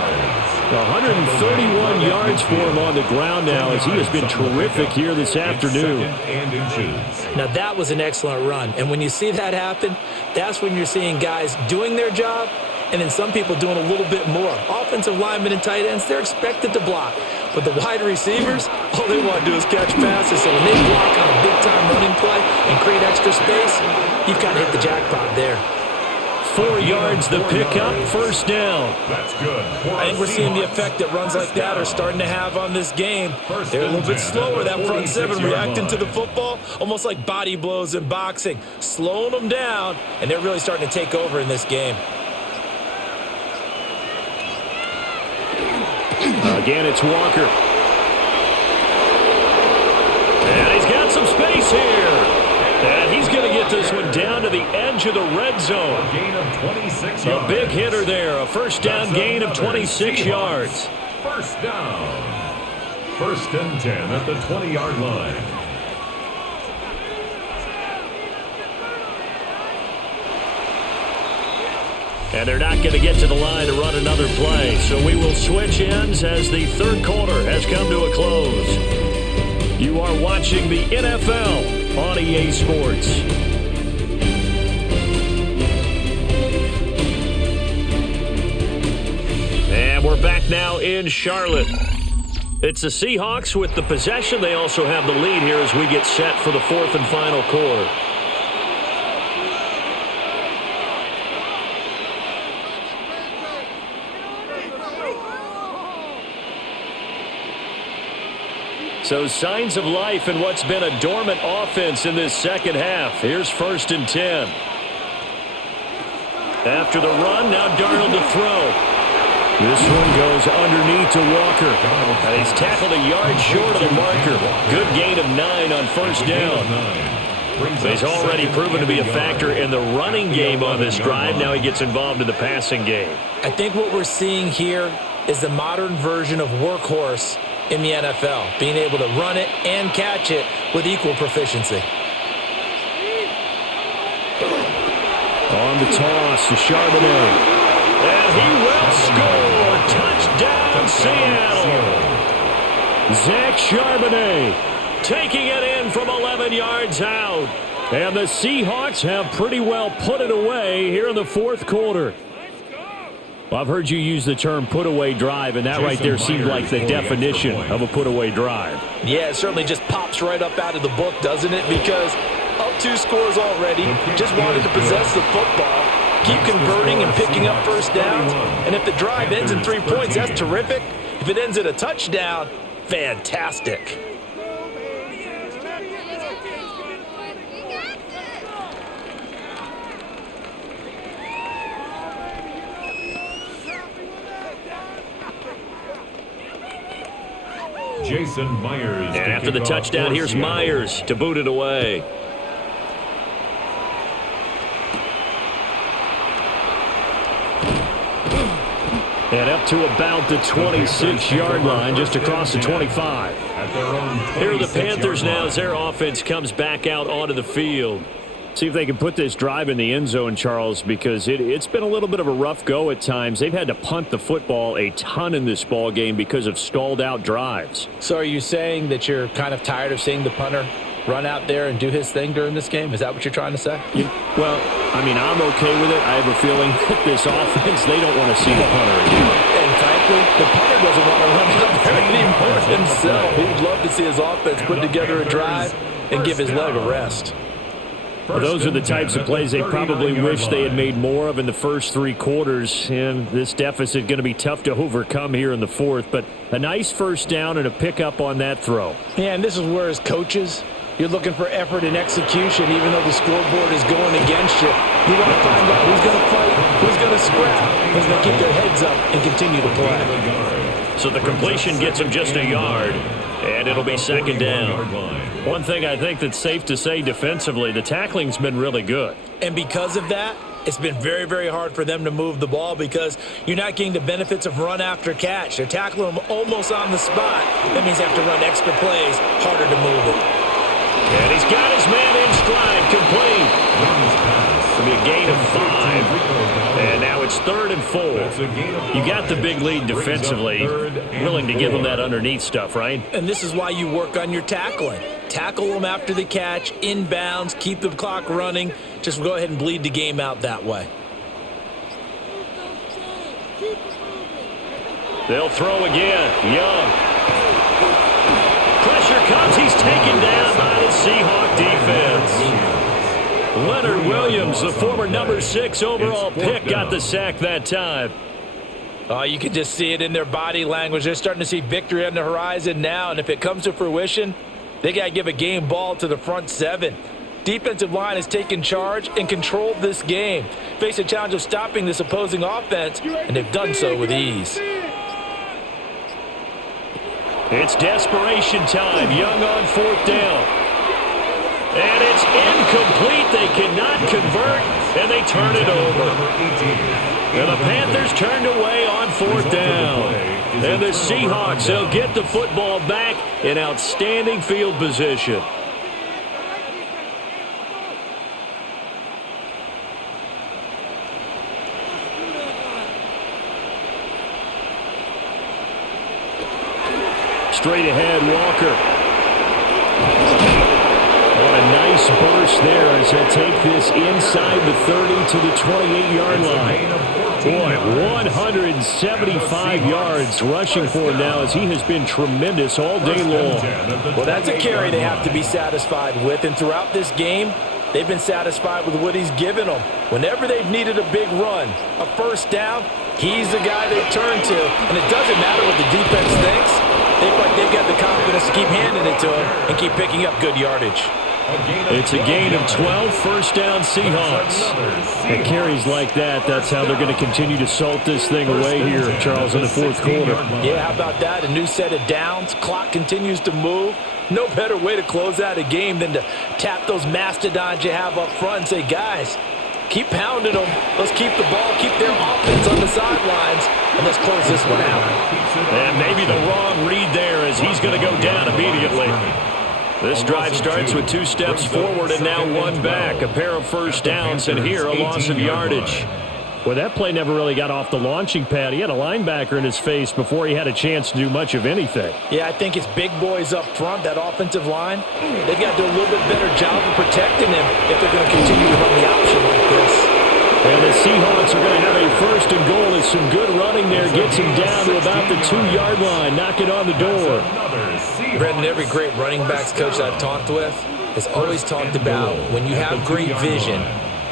131 yards for him on the ground now, as he has been terrific here this afternoon. Now, that was an excellent run. And when you see that happen, that's when you're seeing guys doing their job and then some people doing a little bit more. Offensive linemen and tight ends, they're expected to block. But the wide receivers, all they want to do is catch passes. So when they block on a big-time running play and create extra space, you've kind of hit the jackpot there. 4 yards the pickup, first down. That's good. I think we're seeing the effect that runs like that are starting to have on this game. They're a little bit slower, that front seven, reacting to the football, almost like body blows in boxing, slowing them down, and they're really starting to take over in this game. Again, it's Walker. And he's got some space here. And he's going to get this one down to the edge of the red zone. A gain of 26 yards. A big hitter there. A first down gain of 26 yards. First down. First and 10 at the 20-yard line. And they're not going to get to the line to run another play. So we will switch ends as the third quarter has come to a close. You are watching the NFL on EA Sports. And we're back now in Charlotte. It's the Seahawks with the possession. They also have the lead here as we get set for the fourth and final quarter. So signs of life in what's been a dormant offense in this second half. Here's first and 10. After the run, now Darnold to throw. This one goes underneath to Walker. And he's tackled a yard short of the marker. Good gain of 9 on first down. So he's already proven to be a factor in the running game on this drive. Now he gets involved in the passing game. I think what we're seeing here is the modern version of workhorse in the NFL, being able to run it and catch it with equal proficiency. On the toss to Charbonnet. And he will score. Touchdown, Seattle. Zach Charbonnet taking it in from 11 yards out. And the Seahawks have pretty well put it away here in the fourth quarter. Well, I've heard you use the term put-away drive, and that right there seemed like the definition of a put-away drive. Yeah, it certainly just pops right up out of the book, doesn't it? Because up 2 scores already, just wanted to possess the football, keep converting and picking up first downs. And if the drive ends in 3 points, that's terrific. If it ends in a touchdown, fantastic. Jason Myers. And after the touchdown, here's Myers to boot it away. And up to about the 26-yard line, just across the 25. Here are the Panthers now as their offense comes back out onto the field. See if they can put this drive in the end zone, Charles, because it's been a little bit of a rough go at times. They've had to punt the football a ton in this ball game because of stalled-out drives. So are you saying that you're kind of tired of seeing the punter run out there and do his thing during this game? Is that what you're trying to say? Well, I mean, I'm okay with it. I have a feeling that this offense, they don't want to see the punter again. And frankly, the punter doesn't want to run out there anymore himself. He'd love to see his offense put together a drive and give his leg a rest. Well, those are the types of plays they probably wish they had made more of in the first 3 quarters, and this deficit going to be tough to overcome here in the fourth. But a nice first down and a pickup on that throw. Yeah, and this is where, as coaches, you're looking for effort and execution, even though the scoreboard is going against you. You want to find out who's going to fight, who's going to scrap, who's going to keep their heads up and continue to play. So the completion gets him just a yard, and it'll be second down. One thing I think that's safe to say defensively, the tackling's been really good. And because of that, it's been very, very hard for them to move the ball because you're not getting the benefits of run after catch. They're tackling them almost on the spot. That means they have to run extra plays, harder to move it. And he's got his man in stride, complete. It'll be a gain of 5. And now it's 3rd and 4. You got the big lead defensively. Willing to give them that underneath stuff, right? And this is why you work on your tackling. Tackle them after the catch, inbounds, keep the clock running. Just go ahead and bleed the game out that way. They'll throw again. Young. Pressure comes. He's taken down by the Seahawk defense. Leonard Williams, the former number 6 overall pick, got the sack that time. Oh, you can just see it in their body language. They're starting to see victory on the horizon now, and if it comes to fruition, they got to give a game ball to the front 7. Defensive line has taken charge and controlled this game. Face a challenge of stopping this opposing offense, and they've done so with ease. It's desperation time. Young on 4th down. And it's incomplete. They cannot convert, and they turn it over. And the Panthers turned away on 4th down. And the Seahawks, they'll get the football back in outstanding field position. Straight ahead, Walker. A nice burst there as he'll take this inside the 30 to the 28-yard line. Boy, 175 yards rushing for him now as he has been tremendous all day long. Well, that's a carry they have to be satisfied with, and throughout this game, they've been satisfied with what he's given them. Whenever they've needed a big run, a first down, he's the guy they turn to, and it doesn't matter what the defense thinks. They feel like they've got the confidence to keep handing it to him and keep picking up good yardage. It's a gain of 12, first down Seahawks. And carries like that, that's how they're going to continue to salt this thing away here, Charles, in the 4th quarter. Yeah, how about that? A new set of downs. Clock continues to move. No better way to close out a game than to tap those mastodons you have up front and say, guys, keep pounding them. Let's keep the ball, keep their offense on the sidelines, and let's close this one out. And maybe the wrong read there as he's going to go down immediately. This drive starts with 2 steps forward and now 1 back. A pair of first downs, and here a loss of yardage. Well, that play never really got off the launching pad. He had a linebacker in his face before he had a chance to do much of anything. Yeah, I think it's big boys up front, that offensive line. They've got to do a little bit better job of protecting him if they're going to continue to run the option like this. And the Seahawks are going to have a 1st and goal as some good running there gets him down to about the 2-yard line. Knock it on the door. Brendan, every great running backs coach I've talked with has always talked about when you have great vision,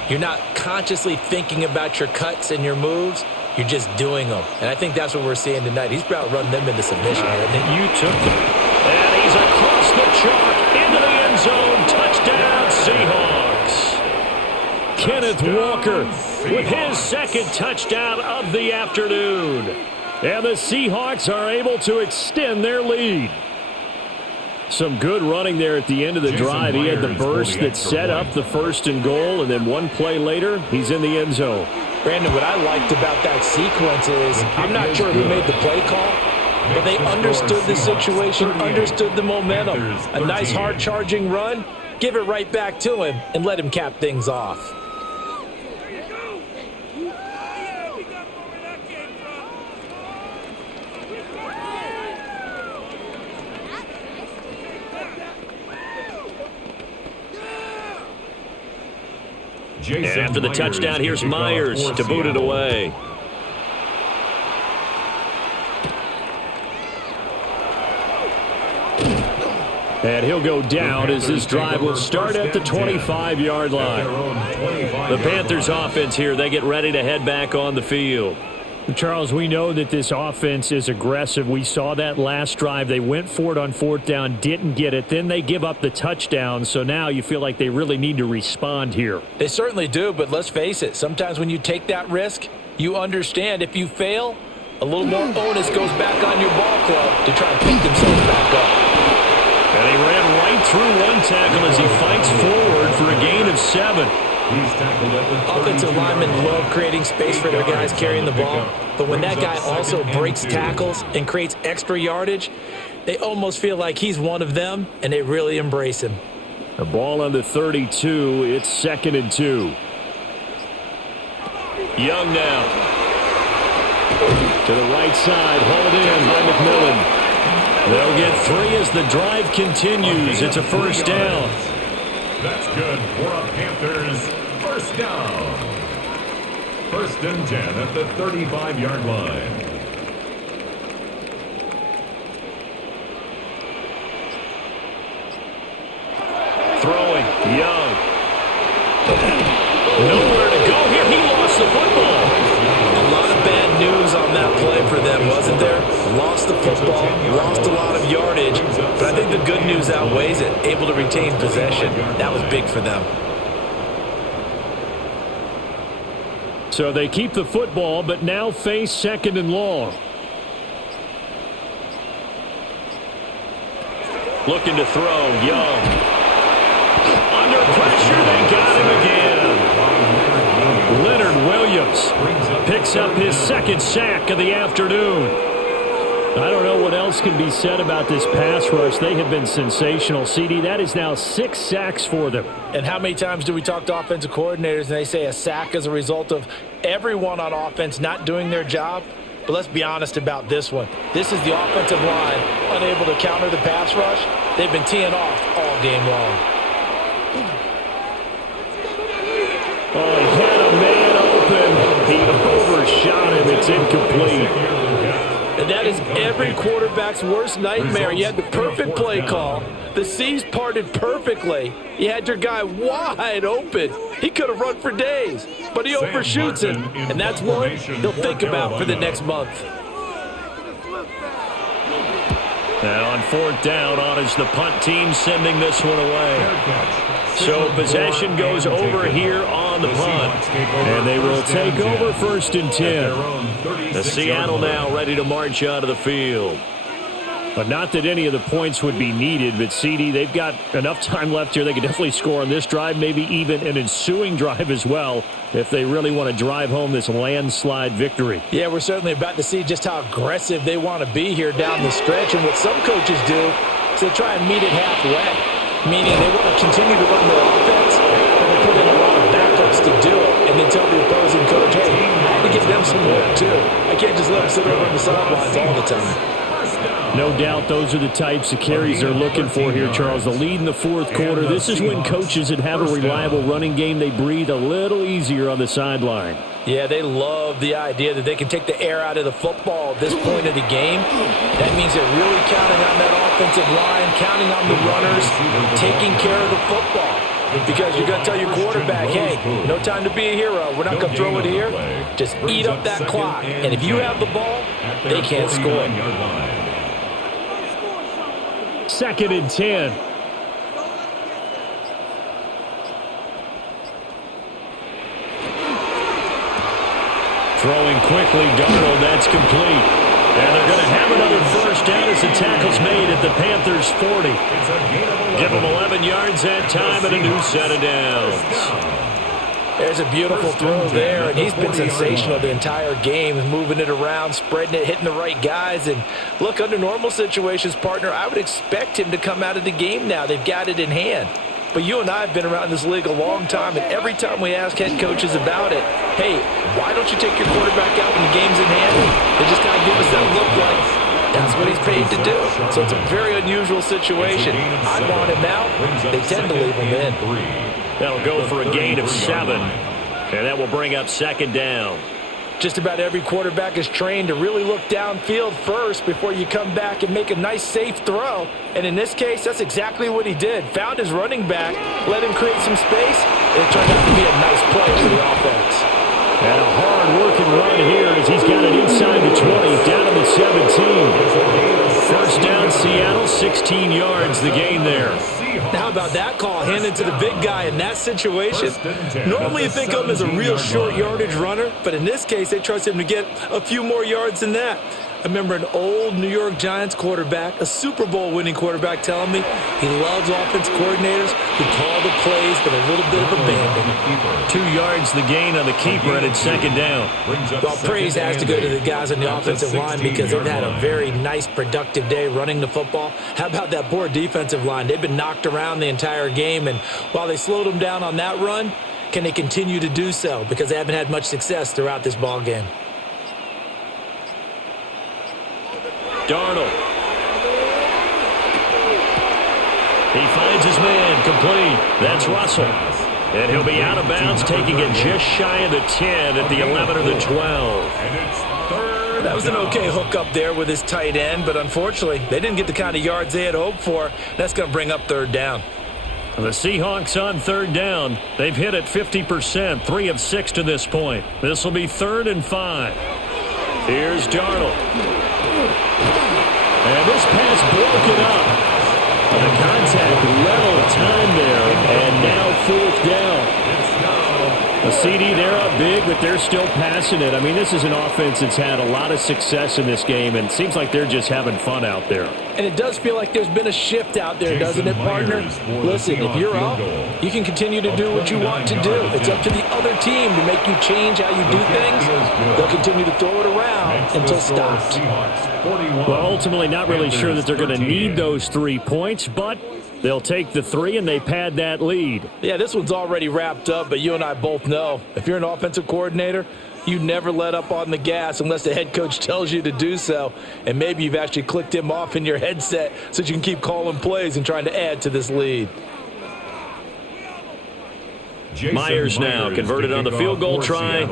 you're not consciously thinking about your cuts and your moves. You're just doing them. And I think that's what we're seeing tonight. He's about to run them into submission. You took them. And he's across the chalk into the end zone. Touchdown, Seahawks. Kenneth Walker with his 2nd touchdown of the afternoon. And the Seahawks are able to extend their lead. Some good running there at the end of the drive. He had the burst that set up the 1st and goal, and then 1 play later, he's in the end zone. Brandon, what I liked about that sequence is I'm not sure who made the play call, but they understood the situation, understood the momentum. A nice hard-charging run, give it right back to him, and let him cap things off. After the touchdown, here's Myers to boot it away. And he'll go down as this drive will start at the 25-yard line. The Panthers offense here, they get ready to head back on the field. Charles, we know that this offense is aggressive. We saw that last drive. They went for it on 4th down, didn't get it. Then they give up the touchdown. So now you feel like they really need to respond here. They certainly do, but let's face it. Sometimes when you take that risk, you understand if you fail, a little more onus goes back on your ball club to try and pick themselves back up. And he ran right through 1 tackle as he fights forward for a gain of 7. Offensive linemen love creating space for their guys carrying the ball, but when that guy also breaks tackles and creates extra yardage, they almost feel like he's one of them, and they really embrace him. The ball on the 32, it's 2nd and 2. Young now. To the right side, hauled in by McMillan. They'll get 3 as the drive continues. It's a first down. That's good for a Panthers first down. 1st and 10 at the 35-yard line. Throwing, Young. Nowhere to go here. He lost the football. A lot of bad news on that play for them, wasn't there? Lost the football, lost a lot of yardage, but I think the good news outweighs it. Able to retain possession. That was big for them. So they keep the football, but now face 2nd and long. Looking to throw, Young. Under pressure, they got him again. Leonard Williams picks up his 2nd sack of the afternoon. I don't know what else can be said about this pass rush. They have been sensational, CD. That is now 6 sacks for them. And how many times do we talk to offensive coordinators and they say a sack is a result of everyone on offense not doing their job? But let's be honest about this one. This is the offensive line unable to counter the pass rush. They've been teeing off all game long. Oh, he had a man open. He overshot him. It's incomplete. And that is every quarterback's worst nightmare. You had the perfect play call. The seas parted perfectly. You had your guy wide open. He could have run for days, but he overshoots it. And that's one he'll think about for the next month. And on 4th down, on is the punt team sending this one away. So possession goes over here on the punt. And they will take over 1st and 10. The Seattle now ready to march out of the field. But not that any of the points would be needed, but CD, they've got enough time left here. They could definitely score on this drive, maybe even an ensuing drive as well, if they really want to drive home this landslide victory. Yeah, we're certainly about to see just how aggressive they want to be here down the stretch. And what some coaches do is they try and meet it halfway, meaning they want to continue to run their offense, but they put in a lot of backups to do it, and then tell the opposing coach, hey, I had to give them some work too. I can't just let them sit over on the sidelines all the time. No doubt those are the types of carries they're looking for here, Charles. The lead in the 4th quarter. This is when coaches that have a reliable running game, they breathe a little easier on the sideline. Yeah, they love the idea that they can take the air out of the football at this point of the game. That means they're really counting on that offensive line, counting on the runners, taking care of the football. Because you're going to tell your quarterback, hey, no time to be a hero. We're not going to throw it here. Just eat up that clock. And if you have the ball, they can't score. 2nd and 10. Throwing quickly, Darnold, that's complete. And they're going to have another first down as the tackle's made at the Panthers' 40. Give them 11 yards that time and a new set of downs. There's a beautiful throw there, and he's been sensational the entire game, moving it around, spreading it, hitting the right guys. And look, under normal situations, partner, I would expect him to come out of the game now. They've got it in hand. But you and I have been around this league a long time, and every time we ask head coaches about it, hey, why don't you take your quarterback out when the game's in hand? They just kind of give us that look like that's what he's paid to do. So it's a very unusual situation. I want him out. They tend to leave him in. That'll go for a gain of 7, and that will bring up 2nd down. Just about every quarterback is trained to really look downfield first before you come back and make a nice, safe throw. And in this case, that's exactly what he did. Found his running back, let him create some space, and it turned out to be a nice play for the offense. And a hard-working run here as he's got it inside the 20, down to the 17. First down, Seattle, 16 yards, the gain there. How about that call handed to the big guy in that situation? Normally you think of him as a real short yardage runner, but in this case they trust him to get a few more yards than that. I remember an old New York Giants quarterback, a Super Bowl winning quarterback, telling me he loves offense coordinators who call the plays with a little bit of abandon. 2 yards the gain on the keeper, and it's 2nd down. Well, praise has to go to the guys on the offensive line because they've had a very nice, productive day running the football. How about that poor defensive line? They've been knocked around the entire game, and while they slowed them down on that run, Can they continue to do so? Because they haven't had much success throughout this ball game. Darnold. He finds his man, complete. That's Russell. And he'll be out of bounds, taking it just shy of the 10 at the 11 or the 12. And it's third That was an down. okay hook up there with his tight end, but unfortunately, they didn't get the kind of yards they had hoped for. That's going to bring up third down. The Seahawks on third down. They've hit it 50%, 3 of 6 to this point. This will be 3rd and 5. Here's Darnold. And this pass broken up. The contact well timed there, and now 4th down. A CD, they're up big, but they're still passing it. I mean, this is an offense that's had a lot of success in this game, and it seems like they're just having fun out there. And it does feel like there's been a shift out there, doesn't it, partner? Listen, if you're up, you can continue to do what you want to do. It's up to the other team to make you change how you do things. They'll continue to throw it around until stopped. Well, ultimately, not really sure that they're going to need those 3 points, but they'll take the 3 and they pad that lead. Yeah, this one's already wrapped up, but you and I both know if you're an offensive coordinator, you never let up on the gas unless the head coach tells you to do so. And maybe you've actually clicked him off in your headset so you can keep calling plays and trying to add to this lead. Myers now converted on the field goal try.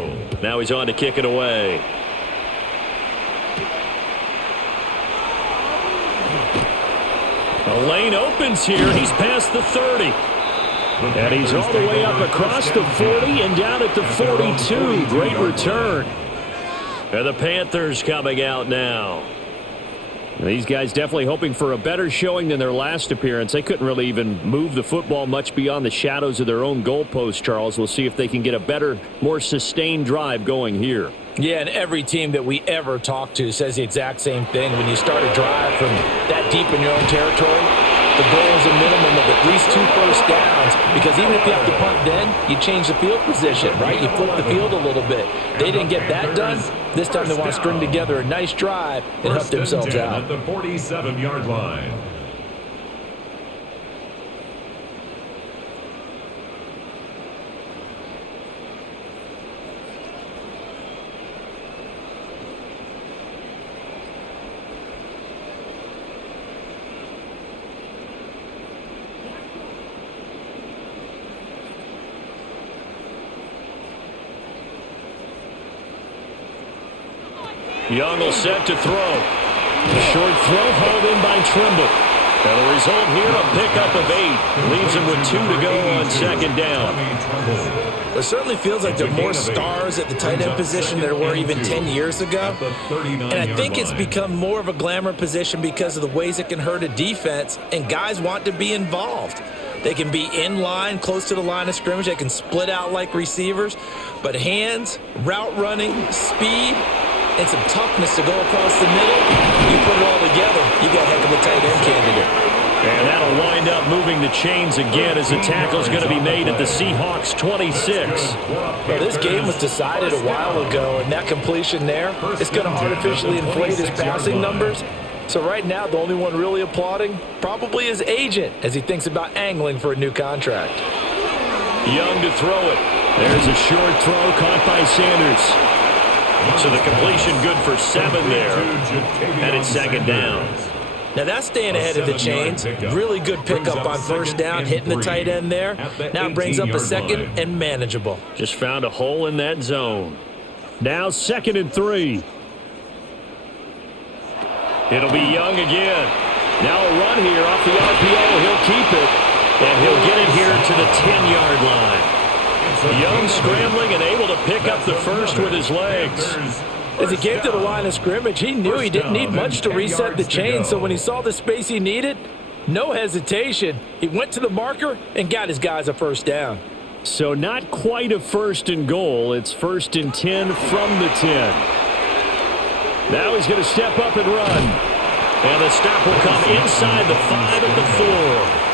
Now he's on to kick it away. The lane opens here. He's past the 30. And he's all the way up across the 40 and down at the 42. Great return. And the Panthers coming out now. And these guys definitely hoping for a better showing than their last appearance. They couldn't really even move the football much beyond the shadows of their own goalpost, Charles. We'll see if they can get a better, more sustained drive going here. Yeah, and every team that we ever talk to says the exact same thing. When you start a drive from that deep in your own territory, the goal is a minimum of at least 2 first downs, because even if you have to punt then, you change the field position, right? You flip the field a little bit. They didn't get that done. This time they want to string together a nice drive and help themselves out. At the 47-yard line. Young will set to throw. Short throw hauled in by Trimble. And the result here, a pickup of 8. Leaves him with 2 to go on 2nd down. It certainly feels like there are more stars at the tight end position than there were even 10 years ago. And I think it's become more of a glamour position because of the ways it can hurt a defense, and guys want to be involved. They can be in line, close to the line of scrimmage. They can split out like receivers. But hands, route running, speed, and some toughness to go across the middle, you put it all together, you got a heck of a tight end candidate. And that'll wind up moving the chains again as the tackle's going to be made at the Seahawks 26. Well, this game was decided a while ago, and that completion there is going to artificially inflate his passing numbers. So right now, the only one really applauding probably his agent as he thinks about angling for a new contract. Young to throw it. There's a short throw caught by Sanders. So the completion good for 7 there. And it's 2nd down. Now that's staying ahead of the chains. Really good pickup on first down, hitting the tight end there. Now it brings up a 2nd and manageable. Just found a hole in that zone. Now 2nd and 3. It'll be Young again. Now a run here off the RPO. He'll keep it. And he'll get it here to the 10-yard line. Young scrambling and able to pick up the first with his legs. As he came to the line of scrimmage, he knew he didn't need much to reset the chain, so when he saw the space he needed, no hesitation. He went to the marker and got his guys a first down. So not quite a 1st and goal. It's 1st and 10 from the 10. Now he's going to step up and run. And the stop will come inside the 5 at the 4.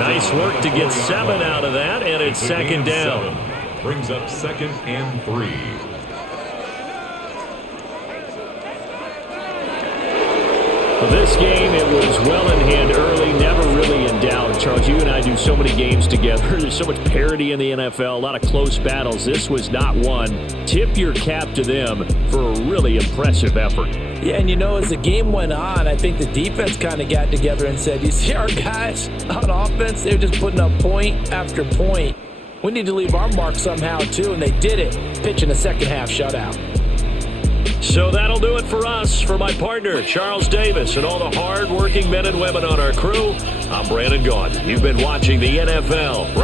Nice work to get 7 out of that, and it's 2nd down. Brings up 2nd and 3. For this game, it was well in hand early, never really in doubt. Charles, you and I do so many games together. There's so much parity in the NFL, a lot of close battles. This was not one. Tip your cap to them for a really impressive effort. Yeah, and as the game went on, I think the defense kind of got together and said, you see our guys on offense, they're just putting up point after point. We need to leave our mark somehow, too, and they did it, pitching a second-half shutout. So that'll do it for us. For my partner, Charles Davis, and all the hard-working men and women on our crew, I'm Brandon Gaudin. You've been watching the NFL.